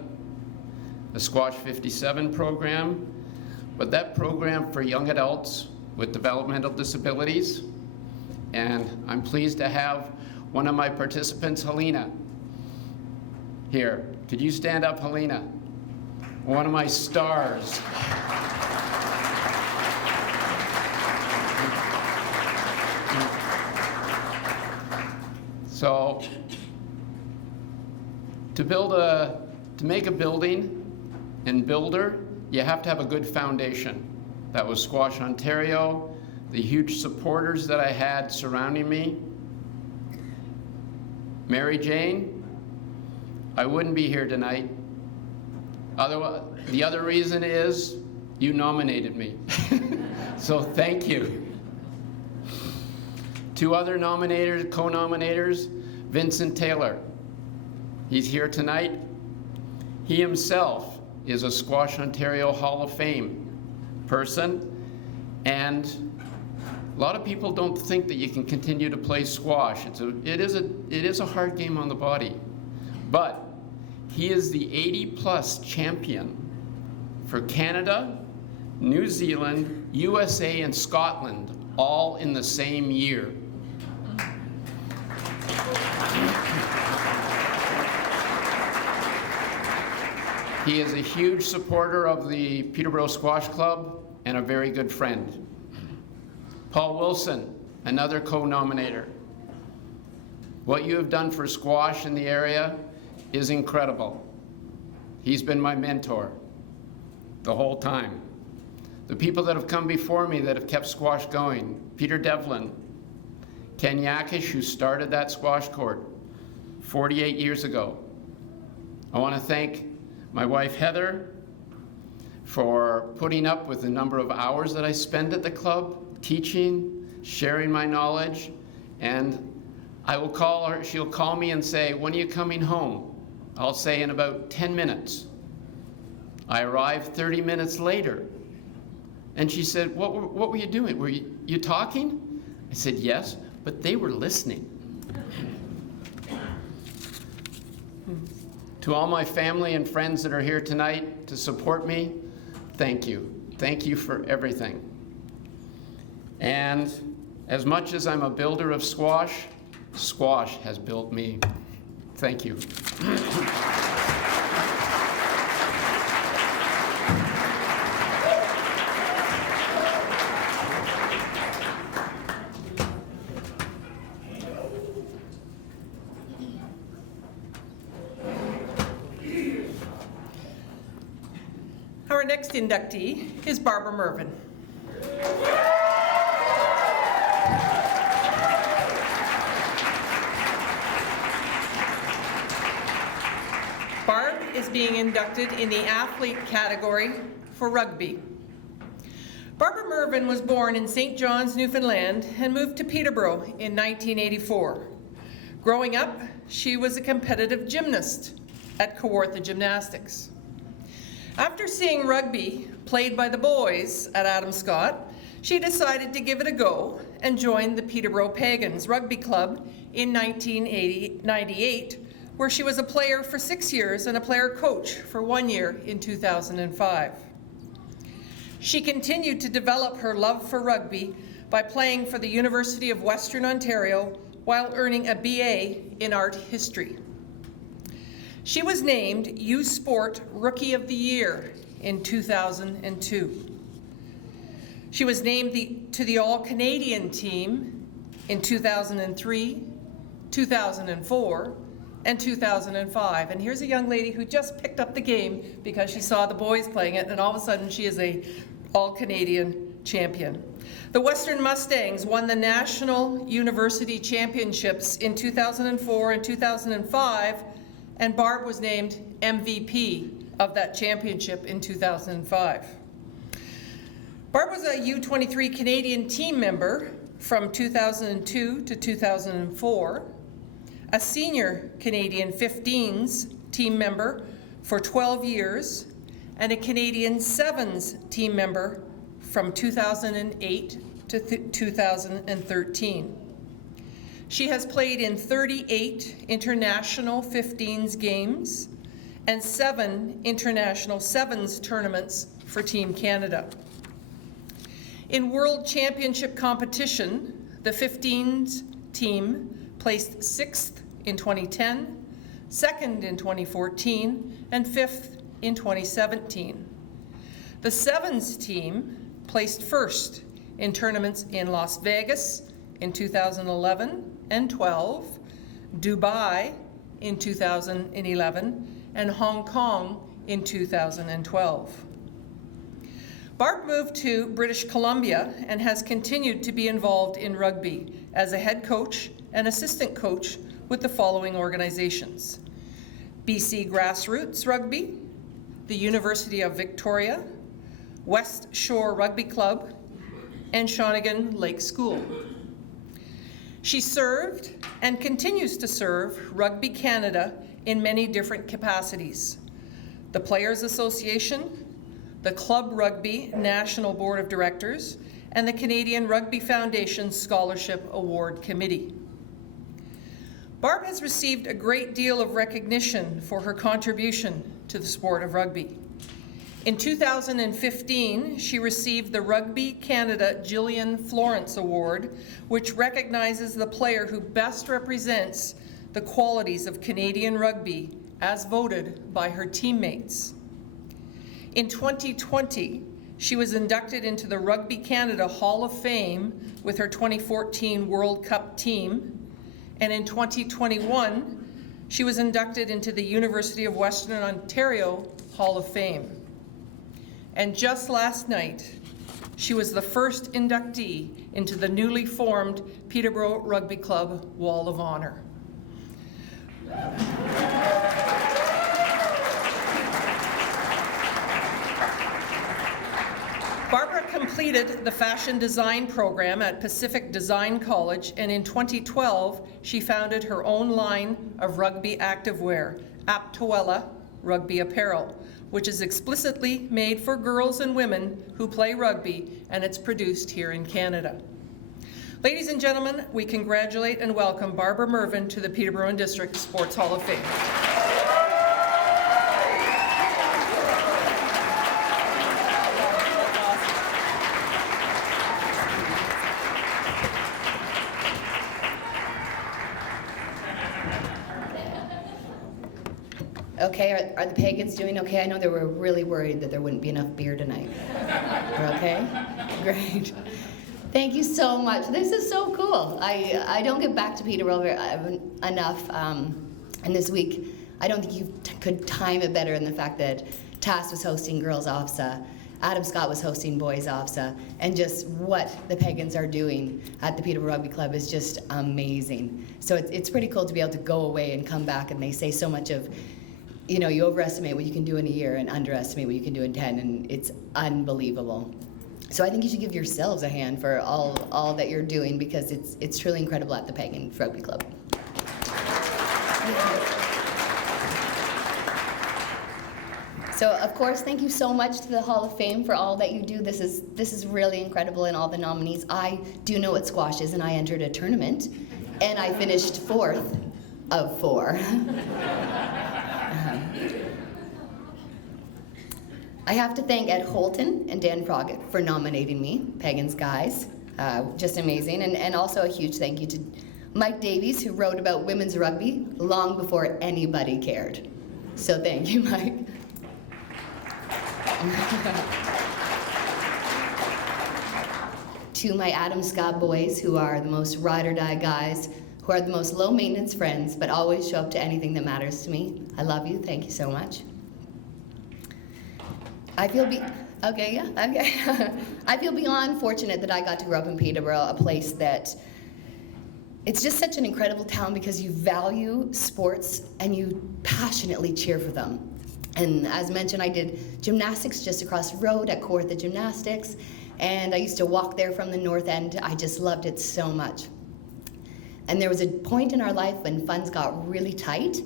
a Squash 57 program, but that program for young adults with developmental disabilities. And I'm pleased to have one of my participants, Helena, here. Could you stand up, Helena? One of my stars. So, to make a building and builder, you have to have a good foundation. That was Squash Ontario, the huge supporters that I had surrounding me. Mary Jane, I wouldn't be here tonight. The other reason is you nominated me. So thank you. 2 other nominators, co-nominators, Vincent Taylor. He's here tonight. He himself is a Squash Ontario Hall of Fame person, and a lot of people don't think that you can continue to play squash. It is a hard game on the body, but he is the 80-plus champion for Canada, New Zealand, USA, and Scotland, all in the same year. He is a huge supporter of the Peterborough Squash Club and a very good friend. Paul Wilson, another co-nominator. What you have done for squash in the area is incredible. He's been my mentor the whole time. The people that have come before me that have kept squash going, Peter Devlin, Ken Yakish, who started that squash court 48 years ago. I want to thank my wife Heather for putting up with the number of hours that I spend at the club, teaching, sharing my knowledge, and I will call her, she'll call me and say, when are you coming home? I'll say in about 10 minutes. I arrived 30 minutes later, and she said, what were you doing? Were you talking? I said, yes, but they were listening. To all my family and friends that are here tonight to support me, thank you. Thank you for everything. And as much as I'm a builder of squash, squash has built me. Thank you. Our next inductee is Barbara Mervyn. Barb is being inducted in the athlete category for rugby. Barbara Mervyn was born in St. John's, Newfoundland, and moved to Peterborough in 1984. Growing up, she was a competitive gymnast at Kawartha Gymnastics. After seeing rugby played by the boys at Adam Scott, she decided to give it a go and joined the Peterborough Pagans Rugby Club in 1998, where she was a player for 6 years and a player coach for 1 year in 2005. She continued to develop her love for rugby by playing for the University of Western Ontario while earning a BA in art history. She was named U Sport Rookie of the Year in 2002. She was named to the All-Canadian team in 2003, 2004, and 2005. And here's a young lady who just picked up the game because she saw the boys playing it, and all of a sudden she is a All-Canadian champion. The Western Mustangs won the National University Championships in 2004 and 2005, and Barb was named MVP of that championship in 2005. Barb was a U23 Canadian team member from 2002 to 2004, a senior Canadian 15s team member for 12 years, and a Canadian Sevens team member from 2008 to 2013. She has played in 38 international 15s games and 7 international sevens tournaments for Team Canada. In World Championship competition, the 15s team placed 6th in 2010, 2nd in 2014, and 5th in 2017. The sevens team placed 1st in tournaments in Las Vegas in 2011 and 12, Dubai in 2011, and Hong Kong in 2012. Barb moved to British Columbia and has continued to be involved in rugby as a head coach and assistant coach with the following organizations: BC Grassroots Rugby, the University of Victoria, West Shore Rugby Club, and Shawnigan Lake School. She served and continues to serve Rugby Canada in many different capacities: the Players Association, the Club Rugby National Board of Directors, and the Canadian Rugby Foundation Scholarship Award Committee. Barb has received a great deal of recognition for her contribution to the sport of rugby. In 2015, she received the Rugby Canada Gillian Florence Award, which recognizes the player who best represents the qualities of Canadian rugby as voted by her teammates. In 2020, she was inducted into the Rugby Canada Hall of Fame with her 2014 World Cup team, and in 2021, she was inducted into the University of Western Ontario Hall of Fame. And just last night, she was the first inductee into the newly formed Peterborough Rugby Club Wall of Honor. Barbara completed the fashion design program at Pacific Design College, and in 2012, she founded her own line of rugby activewear, Aptowella Rugby Apparel, which is explicitly made for girls and women who play rugby, and it's produced here in Canada. Ladies and gentlemen, we congratulate and welcome Barbara Mervyn to the Peterborough and District Sports Hall of Fame. Okay, are the Pagans doing okay? I know they were really worried that there wouldn't be enough beer tonight. We're okay? Great. Thank you so much. This is so cool. I don't get back to Peterborough enough, and this week, I don't think you could time it better in the fact that TAS was hosting Girls OFSA, Adam Scott was hosting Boys OFSA, and just what the Pagans are doing at the Peterborough Rugby Club is just amazing. So it's pretty cool to be able to go away and come back, and they say so much of, you know, you overestimate what you can do in a year and underestimate what you can do in 10, and it's unbelievable. So I think you should give yourselves a hand for all that you're doing, because it's truly incredible at the Pagan Rugby Club. So, of course, thank you so much to the Hall of Fame for all that you do. This is really incredible, and all the nominees. I do know what squash is, and I entered a tournament, and I finished 4th of 4. I have to thank Ed Holton and Dan Froggett for nominating me, Pagans guys. Just amazing. And also a huge thank you to Mike Davies, who wrote about women's rugby long before anybody cared. So thank you, Mike. To my Adam Scott boys, who are the most ride or die guys, who are the most low maintenance friends, but always show up to anything that matters to me. I love you. Thank you so much. I feel beyond fortunate that I got to grow up in Peterborough, a place that it's just such an incredible town because you value sports and you passionately cheer for them. And as mentioned, I did gymnastics just across the road at Kawartha Gymnastics, and I used to walk there from the north end. I just loved it so much. And there was a point in our life when funds got really tight,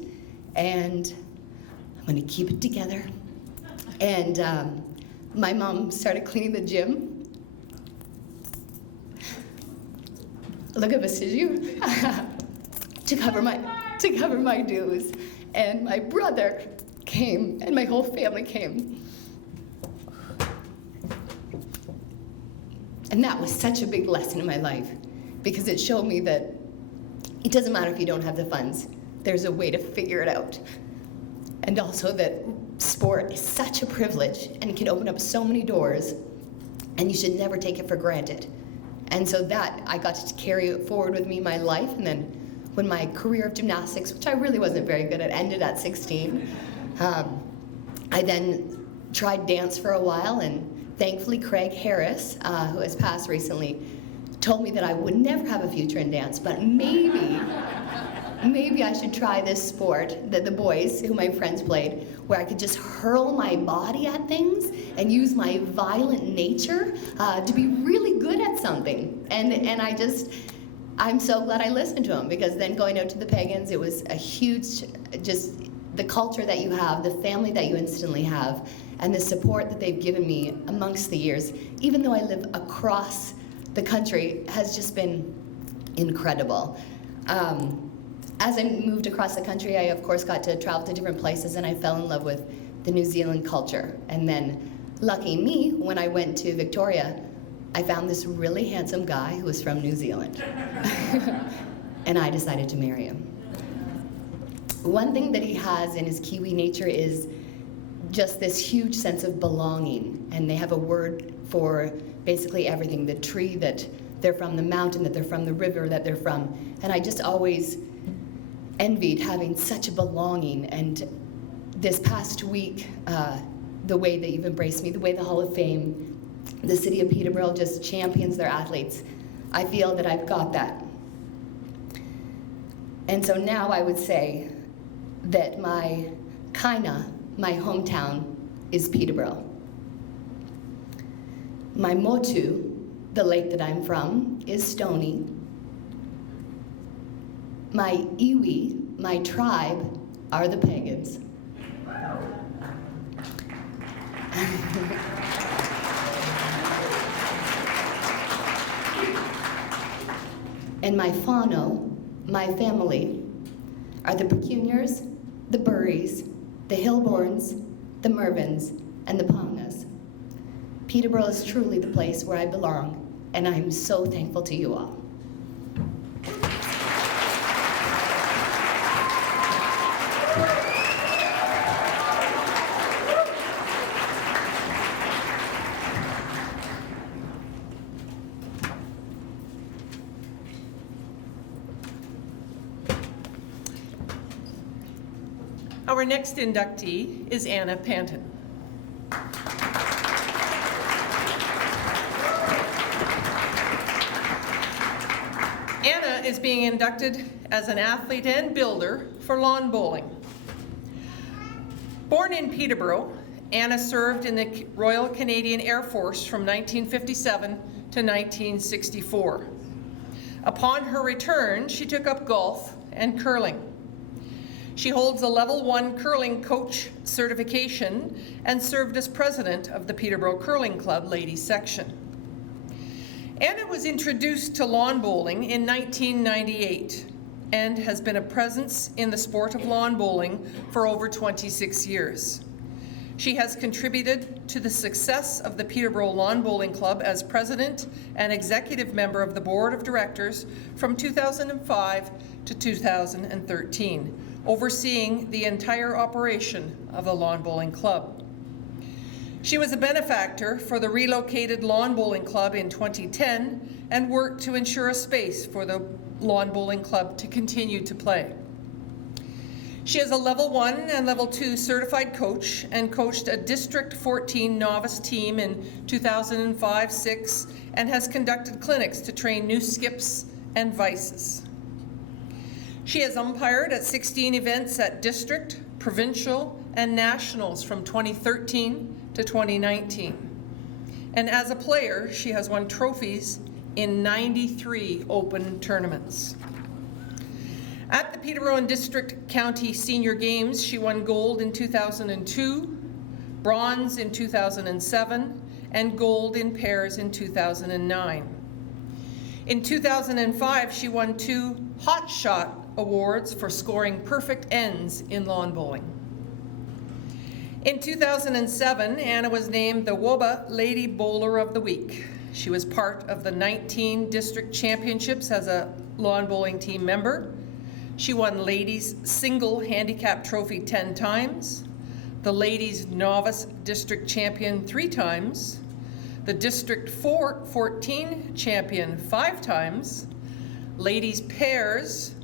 and I'm going to keep it together. And my mom started cleaning the gym. Look at Vestigiu. to cover my dues. And my brother came, and my whole family came. And that was such a big lesson in my life, because it showed me that it doesn't matter if you don't have the funds. There's a way to figure it out. And also that sport is such a privilege and can open up so many doors, and you should never take it for granted. And so that I got to carry it forward with me my life. And then when my career of gymnastics, which I really wasn't very good at, ended at 16, I then tried dance for a while, and thankfully Craig Harris, who has passed recently, told me that I would never have a future in dance, but maybe I should try this sport that the boys, who my friends played, where I could just hurl my body at things and use my violent nature to be really good at something. And I'm so glad I listened to him, because then going out to the Pagans, it was a huge, just the culture that you have, the family that you instantly have, and the support that they've given me amongst the years, even though I live across the country, has just been incredible. As I moved across the country, I of course got to travel to different places, and I fell in love with the New Zealand culture. And then, lucky me, when I went to Victoria, I found this really handsome guy who was from New Zealand. And I decided to marry him. One thing that he has in his Kiwi nature is just this huge sense of belonging. And they have a word for basically everything: the tree that they're from, the mountain that they're from, the river that they're from. And I just always envied having such a belonging. And this past week, the way that you've embraced me, the way the Hall of Fame, the city of Peterborough just champions their athletes, I feel that I've got that. And so now I would say that my hometown is Peterborough. My motu, the lake that I'm from, is Stony. My iwi, my tribe, are the Pagans. And my whānau, my family, are the Pecuniors, the Burries, the Hillborns, the Mervyns, and the Paungas. Peterborough is truly the place where I belong, and I'm so thankful to you all. Our next inductee is Anna Panton. Anna is being inducted as an athlete and builder for lawn bowling. Born in Peterborough, Anna served in the Royal Canadian Air Force from 1957 to 1964. Upon her return, she took up golf and curling. She holds a Level 1 curling coach certification and served as president of the Peterborough Curling Club ladies section. Anna was introduced to lawn bowling in 1998 and has been a presence in the sport of lawn bowling for over 26 years. She has contributed to the success of the Peterborough Lawn Bowling Club as president and executive member of the board of directors from 2005 to 2013, overseeing the entire operation of the Lawn Bowling Club. She was a benefactor for the relocated Lawn Bowling Club in 2010 and worked to ensure a space for the Lawn Bowling Club to continue to play. She is a Level 1 and Level 2 certified coach and coached a District 14 novice team in 2005-06 and has conducted clinics to train new skips and vices. She has umpired at 16 events at district, provincial, and nationals from 2013 to 2019. And as a player, she has won trophies in 93 open tournaments. At the Peterborough and District County Senior Games, she won gold in 2002, bronze in 2007, and gold in pairs in 2009. In 2005, she won 2 Hot Shot awards for scoring perfect ends in lawn bowling. In 2007, Anna was named the WOBA Lady Bowler of the Week. She was part of the 19 district championships as a lawn bowling team member. She won ladies single handicap trophy 10 times, the ladies novice district champion 3 times, the district 14 champion 5 times, ladies pairs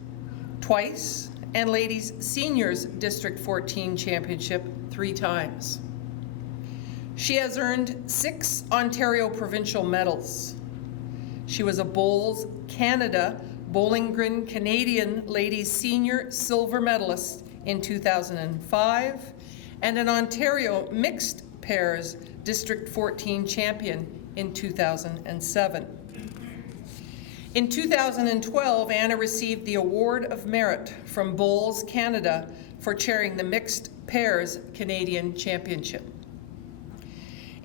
twice, and ladies seniors district 14 championship 3 times. She has earned 6 Ontario provincial medals. She was a Bowls Canada Bowling Green Canadian Ladies Senior Silver Medalist in 2005 and an Ontario Mixed Pairs District 14 Champion in 2007. In 2012, Anna received the Award of Merit from Bowls Canada for chairing the Mixed Pairs Canadian Championship.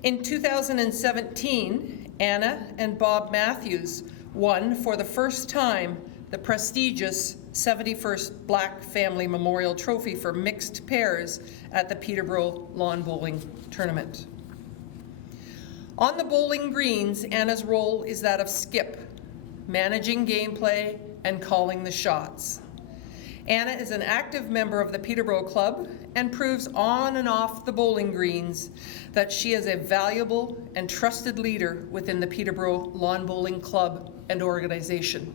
In 2017, Anna and Bob Matthews won for the first time the prestigious 71st Black Family Memorial Trophy for mixed pairs at the Peterborough Lawn Bowling Tournament. On the bowling greens, Anna's role is that of skip, managing gameplay and calling the shots. Anna is an active member of the Peterborough Club and proves on and off the bowling greens that she is a valuable and trusted leader within the Peterborough Lawn Bowling Club and organization.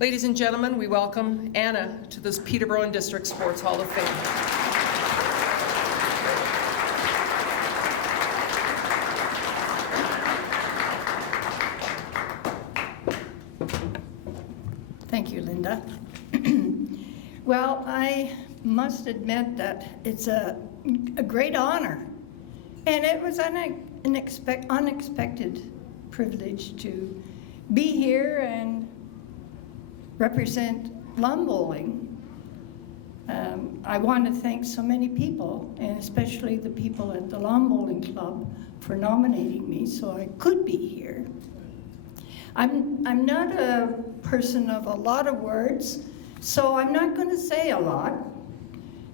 Ladies and gentlemen, we welcome Anna to the Peterborough and District Sports Hall of Fame. Thank you, Linda. Well, I must admit that it's a great honor, and it was an unexpected privilege to be here and represent lawn bowling. I want to thank so many people, and especially the people at the Lawn Bowling Club, for nominating me so I could be here. I'm not a person of a lot of words, so I'm not going to say a lot.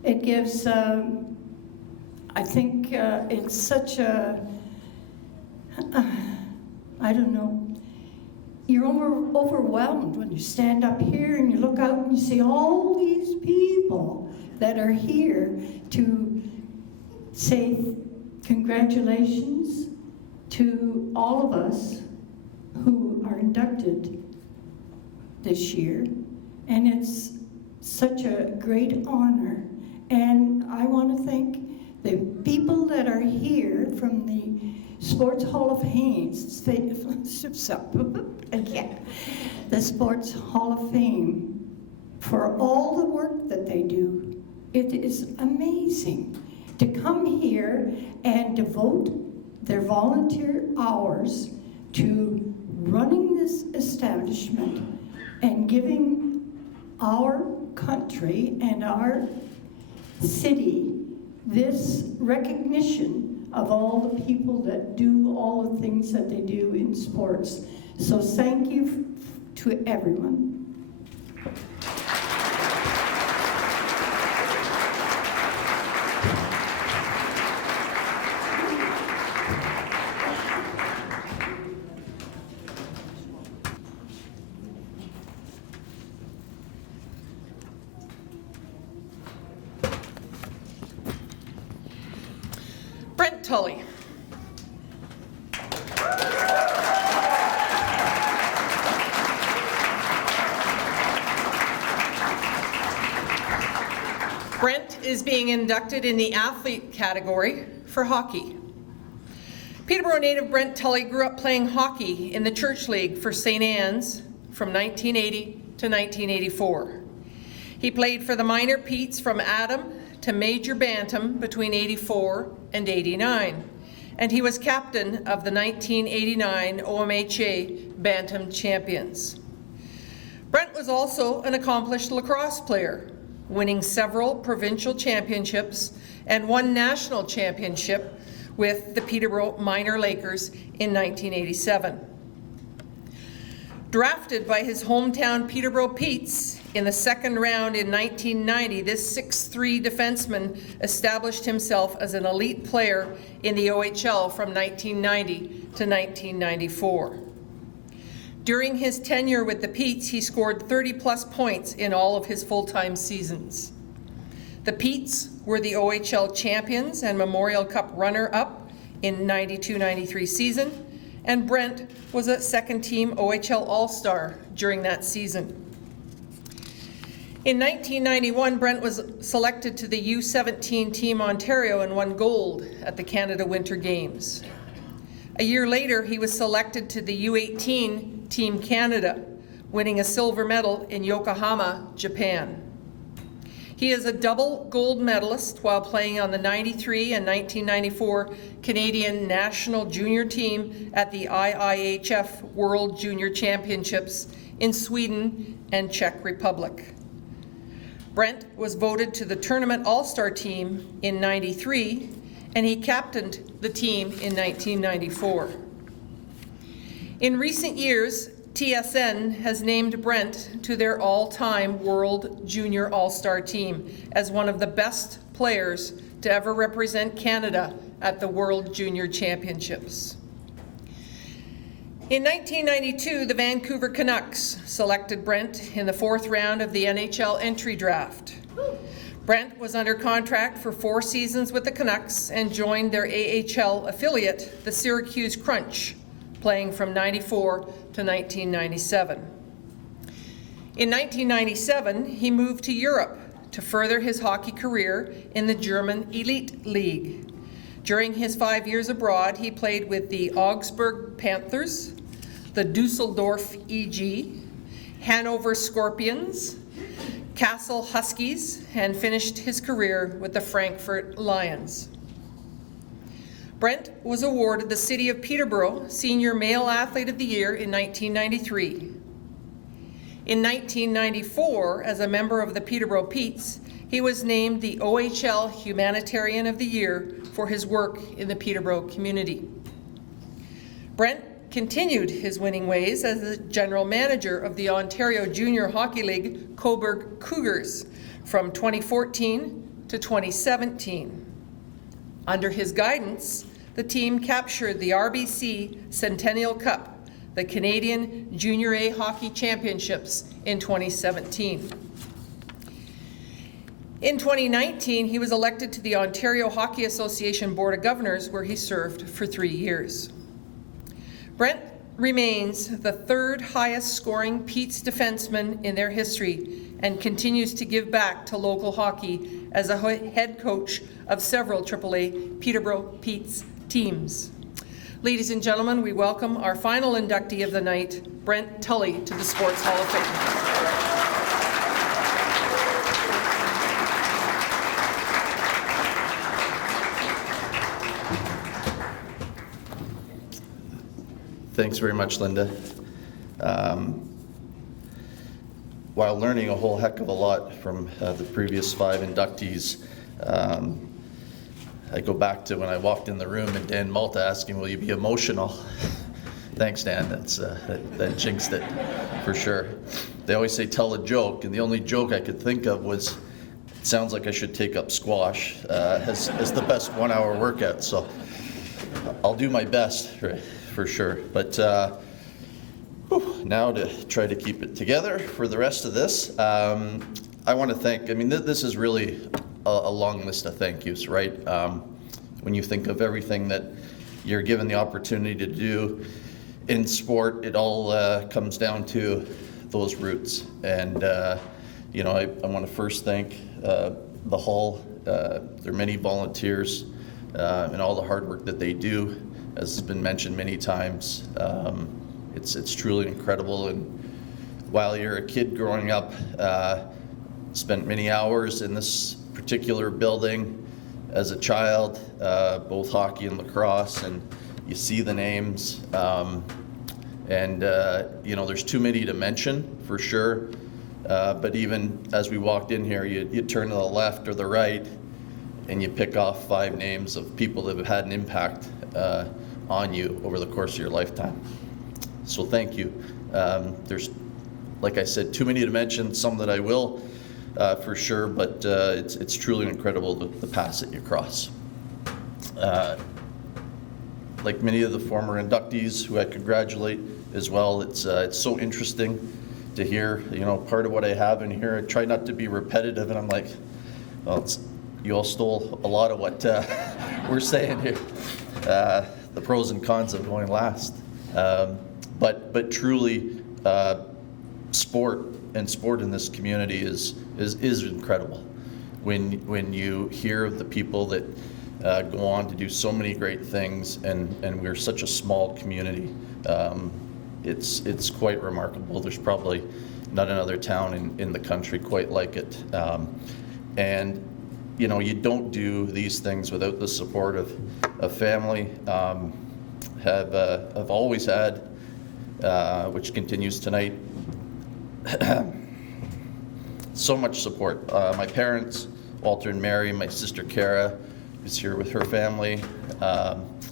It gives, I think it's such a, I don't know, you're overwhelmed when you stand up here and you look out and you see all these people that are here to say congratulations to all of us who are inducted this year. And it's such a great honor. And I want to thank the people that are here from the Sports Hall of Fame, the Sports Hall of Fame, for all the work that they do. It is amazing to come here and devote their volunteer hours to running this establishment and giving our country and our city this recognition of all the people that do all the things that they do in sports. So thank you to everyone. Brent Tully. Brent is being inducted in the athlete category for hockey. Peterborough native Brent Tully grew up playing hockey in the Church League for St. Anne's from 1980 to 1984. He played for the minor Petes from Atom to Major Bantam between 84 and 89, and he was captain of the 1989 OMHA Bantam champions. Brent was also an accomplished lacrosse player, winning several provincial championships and one national championship with the Peterborough Minor Lakers in 1987. Drafted by his hometown Peterborough Petes in the second round in 1990, this 6'3" defenseman established himself as an elite player in the OHL from 1990 to 1994. During his tenure with the Petes, he scored 30-plus points in all of his full-time seasons. The Petes were the OHL champions and Memorial Cup runner-up in 92-93 season, and Brent was a second-team OHL All-Star during that season. In 1991, Brent was selected to the U17 Team Ontario and won gold at the Canada Winter Games. A year later, he was selected to the U18 Team Canada, winning a silver medal in Yokohama, Japan. He is a double gold medalist while playing on the 93 and 1994 Canadian national junior team at the IIHF World Junior Championships in Sweden and Czech Republic. Brent was voted to the tournament all-star team in '93, and he captained the team in 1994. In recent years, TSN has named Brent to their all-time World Junior All-Star team as one of the best players to ever represent Canada at the World Junior Championships. In 1992, the Vancouver Canucks selected Brent in the 4th round of the NHL entry draft. Brent was under contract for 4 seasons with the Canucks and joined their AHL affiliate, the Syracuse Crunch, playing from '94 to 1997. In 1997, he moved to Europe to further his hockey career in the German Elite League. During his 5 years abroad, he played with the Augsburg Panthers, the Dusseldorf EG, Hanover Scorpions, Kassel Huskies, and finished his career with the Frankfurt Lions. Brent was awarded the City of Peterborough Senior Male Athlete of the Year in 1993. In 1994, as a member of the Peterborough Petes, he was named the OHL Humanitarian of the Year for his work in the Peterborough community. Brent continued his winning ways as the general manager of the Ontario Junior Hockey League Cobourg Cougars from 2014 to 2017. Under his guidance, the team captured the RBC Centennial Cup, the Canadian Junior A Hockey Championships, in 2017. In 2019, he was elected to the Ontario Hockey Association Board of Governors, where he served for 3 years. Brent remains the 3rd highest scoring Petes defenseman in their history and continues to give back to local hockey as a head coach of several AAA Peterborough Petes teams. Ladies and gentlemen, we welcome our final inductee of the night, Brent Tully, to the Sports Hall of Fame. Thanks very much, Linda. while learning a whole heck of a lot from the previous 5 inductees, I go back to when I walked in the room and Dan Malta asking, will you be emotional? Thanks, Dan. That jinxed it for sure. They always say tell a joke, and the only joke I could think of was, it sounds like I should take up squash as the best 1-hour workout. So I'll do my best for sure. But now to try to keep it together for the rest of this, I want to thank, I mean, this is really a long list of thank yous, right? When you think of everything that you're given the opportunity to do in sport, it all comes down to those roots. And, you know, I want to first thank the Hall, their many volunteers, and all the hard work that they do, as has been mentioned many times. It's truly incredible. And while you're a kid growing up, spent many hours in this particular building as a child, both hockey and lacrosse, and you see the names. You know, there's too many to mention for sure. But even as we walked in here, you turn to the left or the right, and you pick off 5 names of people that have had an impact on you over the course of your lifetime. So thank you. There's, like I said, too many to mention, some that I will for sure, but it's truly incredible the paths that you cross. Like many of the former inductees who I congratulate as well, it's so interesting to hear, you know, part of what I have in here. I try not to be repetitive, and I'm like, well, you all stole a lot of what we're saying here. The pros and cons of going last. But truly, sport in this community is incredible. When you hear of the people that go on to do so many great things, and we're such a small community, it's quite remarkable. There's probably not another town in the country quite like it. And you know, you don't do these things without the support of family. Have always had, which continues tonight. So much support. My parents, Walter and Mary, my sister Kara, who's here with her family,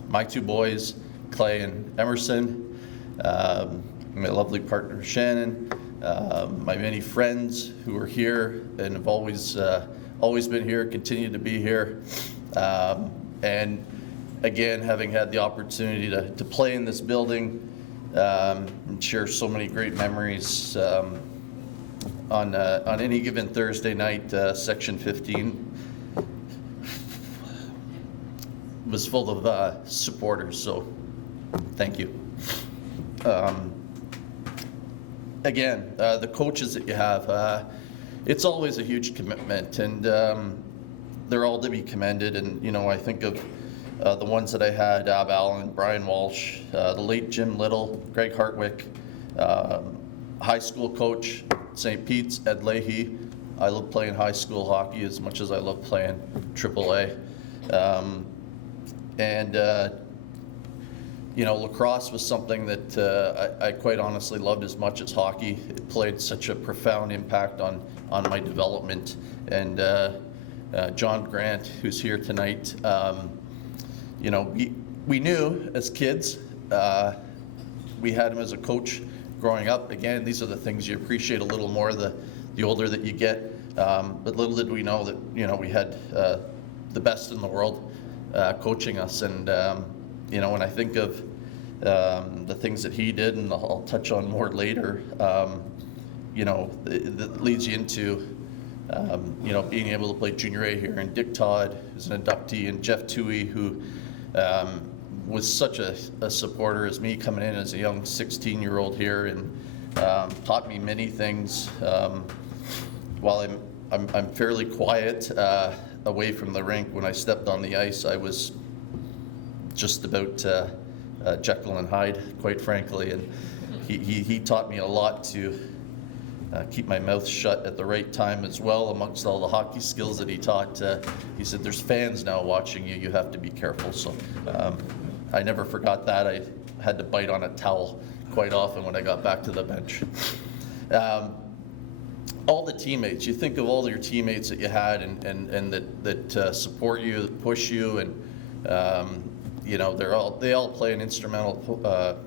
my 2 boys, Clay and Emerson, my lovely partner Shannon, my many friends who are here and have always been here, continue to be here, and again, having had the opportunity to play in this building and share so many great memories. On any given Thursday night, Section 15 was full of supporters, so thank you. Again, the coaches that you have, it's always a huge commitment, and they're all to be commended. And you know, I think of the ones that I had: Ab Allen, Brian Walsh, the late Jim Little, Greg Hartwick, high school coach St. Pete's, Ed Leahy. I love playing high school hockey as much as I love playing AAA. You know, lacrosse was something that I quite honestly loved as much as hockey. It played such a profound impact on my development. And John Grant, who's here tonight, you know, we knew as kids, we had him as a coach growing up. Again, these are the things you appreciate a little more the older that you get. But little did we know that, you know, we had the best in the world coaching us. And you know, when I think of the things that he did, and I'll touch on more later, you know, that leads you into, you know, being able to play junior A here, and Dick Todd, who's an inductee, and Jeff Toohey, who was such a supporter as me coming in as a young 16-year-old here, and taught me many things. While I'm fairly quiet away from the rink, when I stepped on the ice, I was just about Jekyll and Hyde, quite frankly, and he taught me a lot to keep my mouth shut at the right time as well. Amongst all the hockey skills that he taught, he said, "There's fans now watching you. You have to be careful." So I never forgot that. I had to bite on a towel quite often when I got back to the bench. all the teammates. You think of all your teammates that you had and that support you, that push you, and you know, they all play an instrumental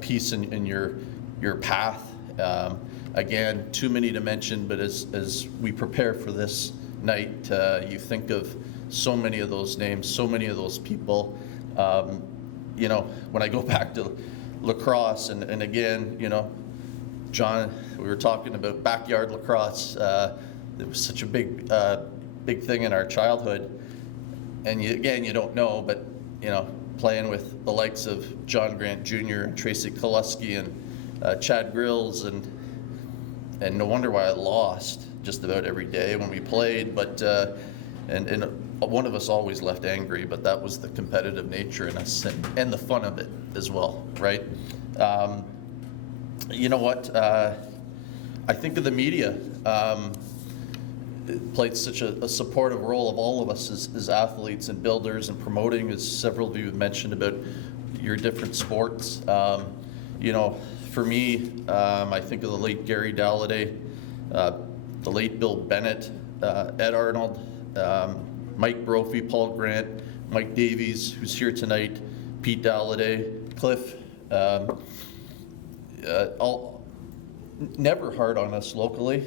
piece in your path. Again, too many to mention, but as we prepare for this night, you think of so many of those names, so many of those people. You know, when I go back to lacrosse, and again, you know, John, we were talking about backyard lacrosse. It was such a big thing in our childhood, and you don't know, but you know, playing with the likes of John Grant Jr. and Tracy Koluski and Chad Grills, and no wonder why I lost just about every day when we played. But and one of us always left angry, but that was the competitive nature in us and the fun of it as well, right? You know what? I think of the media. It played such a supportive role of all of us as athletes and builders and promoting, as several of you have mentioned about your different sports. You know, for me, I think of the late Gary Dalladay, the late Bill Bennett, Ed Arnold, Mike Brophy, Paul Grant, Mike Davies, who's here tonight, Pete Dalladay, Cliff, all never hard on us locally,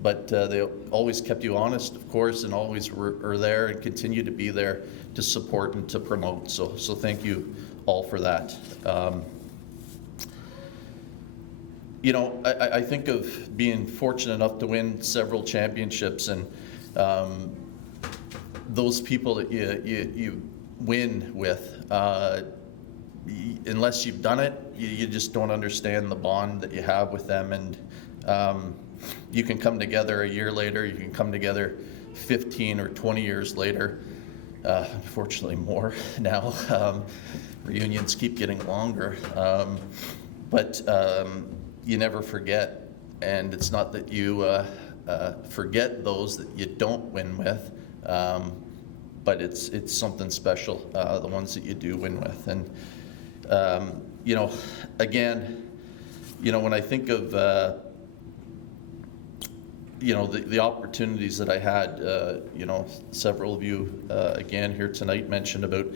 but they always kept you honest, of course, and always were there and continue to be there to support and to promote. So thank you all for that. You know, I think of being fortunate enough to win several championships, and those people that you win with, unless you've done it, you just don't understand the bond that you have with them. And you can come together a year later, you can come together 15 or 20 years later, unfortunately more now. Reunions keep getting longer, but you never forget. And it's not that you forget those that you don't win with, but it's something special, the ones that you do win with. And you know, again, you know, when I think of you know, the opportunities that I had, you know, several of you again here tonight mentioned about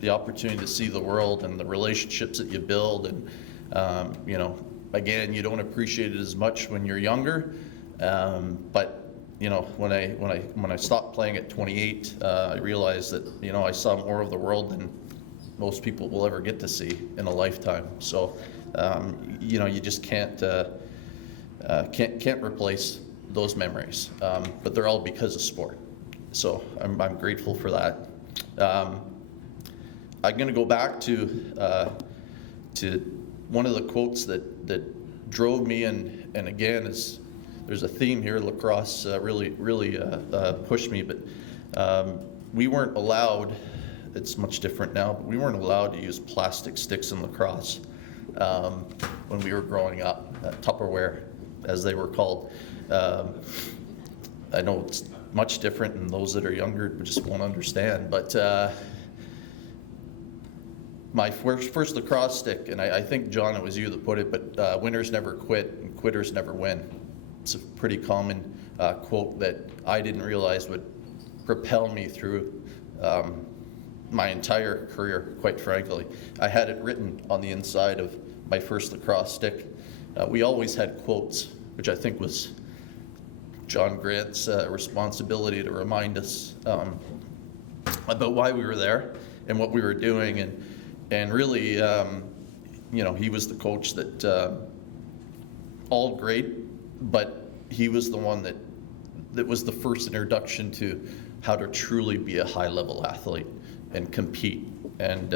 the opportunity to see the world and the relationships that you build, and you know, again, you don't appreciate it as much when you're younger, but you know, when I stopped playing at 28, I realized that, you know, I saw more of the world than most people will ever get to see in a lifetime. So you know, you just can't replace those memories, but they're all because of sport. So I'm grateful for that. I'm going to go back to one of the quotes that drove me, and again, there's a theme here. Lacrosse really pushed me, but we weren't allowed. It's much different now, but we weren't allowed to use plastic sticks in lacrosse when we were growing up. Tupperware, as they were called. I know it's much different, and those that are younger just won't understand, but my first lacrosse stick, and I think, John, it was you that put it, but winners never quit and quitters never win. It's a pretty common quote that I didn't realize would propel me through my entire career, quite frankly. I had it written on the inside of my first lacrosse stick. We always had quotes, which I think was John Grant's responsibility to remind us about why we were there and what we were doing, and really, you know, he was the coach that all great, but he was the one that was the first introduction to how to truly be a high-level athlete and compete, and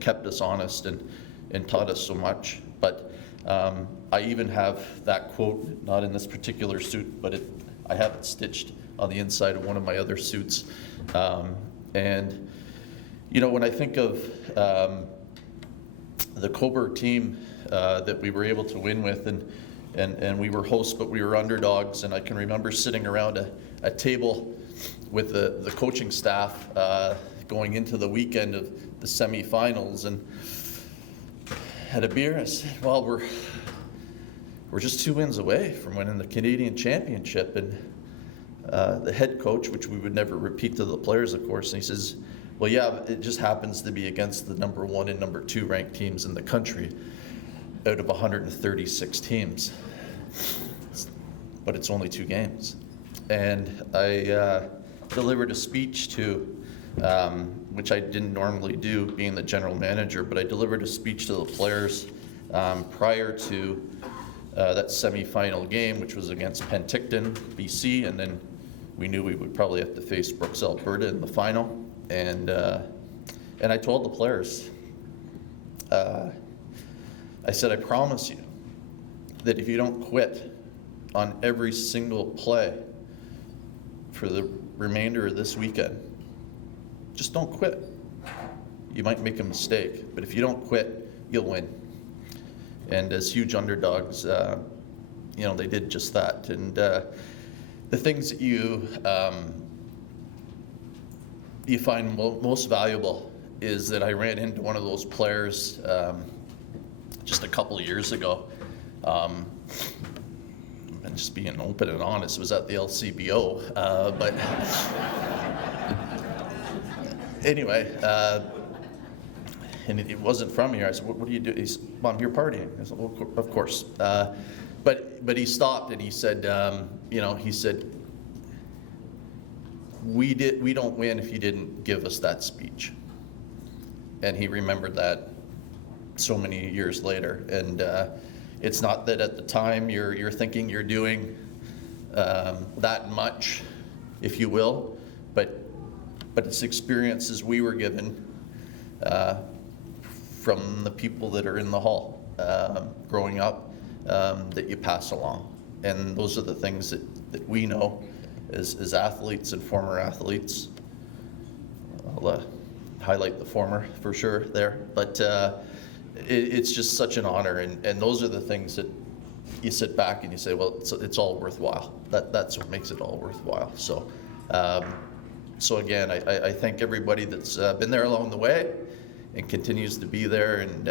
kept us honest and taught us so much. But I even have that quote, not in this particular suit, but I have it stitched on the inside of one of my other suits. And you know, when I think of the Cobourg team that we were able to win with, and we were hosts, but we were underdogs, and I can remember sitting around a table with the coaching staff going into the weekend of the semifinals, and had a beer. I said, well, we're just 2 wins away from winning the Canadian Championship. And the head coach, which we would never repeat to the players, of course, and he says, well, yeah, it just happens to be against the number 1 and number 2 ranked teams in the country out of 136 teams. But it's only 2 games. And I delivered a speech to, which I didn't normally do being the general manager, but I delivered a speech to the players prior to that semi-final game, which was against Penticton, BC, and then we knew we would probably have to face Brooks, Alberta in the final. And I told the players, I said, I promise you that if you don't quit on every single play for the remainder of this weekend, just don't quit. You might make a mistake, but if you don't quit, you'll win. And as huge underdogs, you know, they did just that. And the things that you find most valuable is that I ran into one of those players just a couple of years ago. And just being open and honest, it was at the LCBO. But anyway, and it wasn't from here. I said, what do you do? He said, well, I'm here partying. I said, well, of course. But he stopped and he said, you know, he said, we don't win if you didn't give us that speech. And he remembered that so many years later. And it's not that at the time you're thinking you're doing that much, if you will, but it's experiences we were given from the people that are in the hall growing up that you pass along. And those are the things that we know as athletes and former athletes. I'll highlight the former for sure there, but it's just such an honor, and those are the things that you sit back and you say, well, it's all worthwhile. That's what makes it all worthwhile. So again, I thank everybody that's been there along the way and continues to be there, and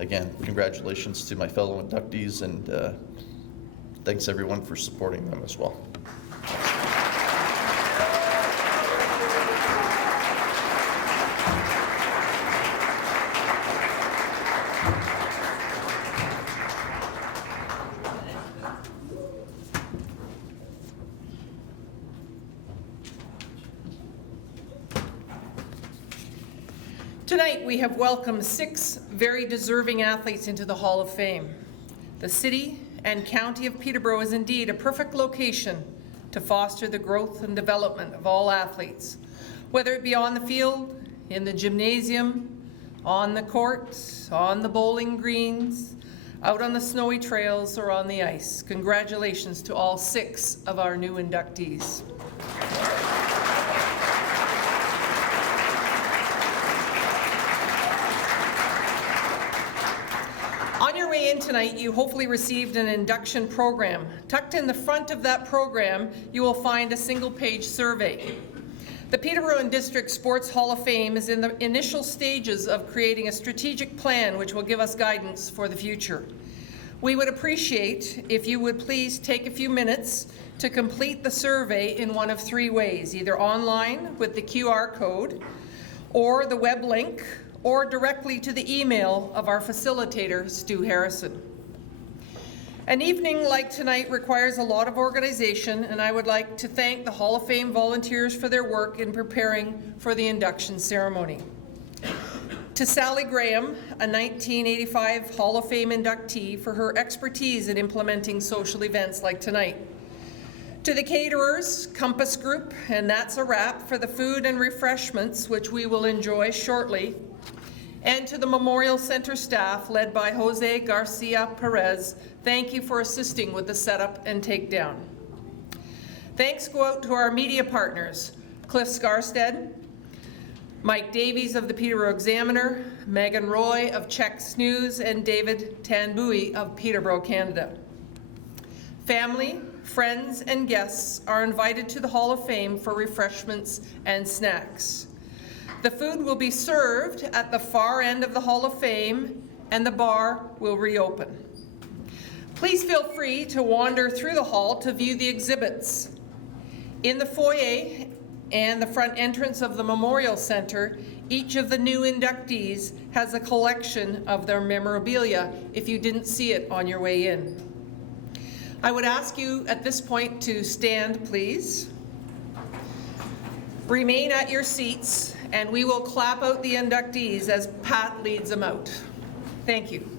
again, congratulations to my fellow inductees, and thanks everyone for supporting them as well. Tonight, we have welcomed 6 very deserving athletes into the Hall of Fame. The city and county of Peterborough is indeed a perfect location to foster the growth and development of all athletes, whether it be on the field, in the gymnasium, on the courts, on the bowling greens, out on the snowy trails, or on the ice. Congratulations to all 6 of our new inductees. On your way in tonight, you hopefully received an induction program. Tucked in the front of that program, you will find a single-page survey. The Peterborough and District Sports Hall of Fame is in the initial stages of creating a strategic plan which will give us guidance for the future. We would appreciate if you would please take a few minutes to complete the survey in one of 3 ways, either online with the QR code, or the web link, or directly to the email of our facilitator, Stu Harrison. An evening like tonight requires a lot of organization, and I would like to thank the Hall of Fame volunteers for their work in preparing for the induction ceremony. To Sally Graham, a 1985 Hall of Fame inductee, for her expertise in implementing social events like tonight. To the caterers, Compass Group, and that's a wrap for the food and refreshments, which we will enjoy shortly. And to the Memorial Center staff, led by Jose Garcia Perez, thank you for assisting with the setup and takedown. Thanks go out to our media partners, Cliff Skarstead, Mike Davies of the Peterborough Examiner, Megan Roy of Czechs News, and David Tanbui of Peterborough, Canada. Family, friends, and guests are invited to the Hall of Fame for refreshments and snacks. The food will be served at the far end of the Hall of Fame, and the bar will reopen. Please feel free to wander through the hall to view the exhibits. In the foyer and the front entrance of the Memorial Center, each of the new inductees has a collection of their memorabilia if you didn't see it on your way in. I would ask you at this point to stand, please. Remain at your seats, and we will clap out the inductees as Pat leads them out. Thank you.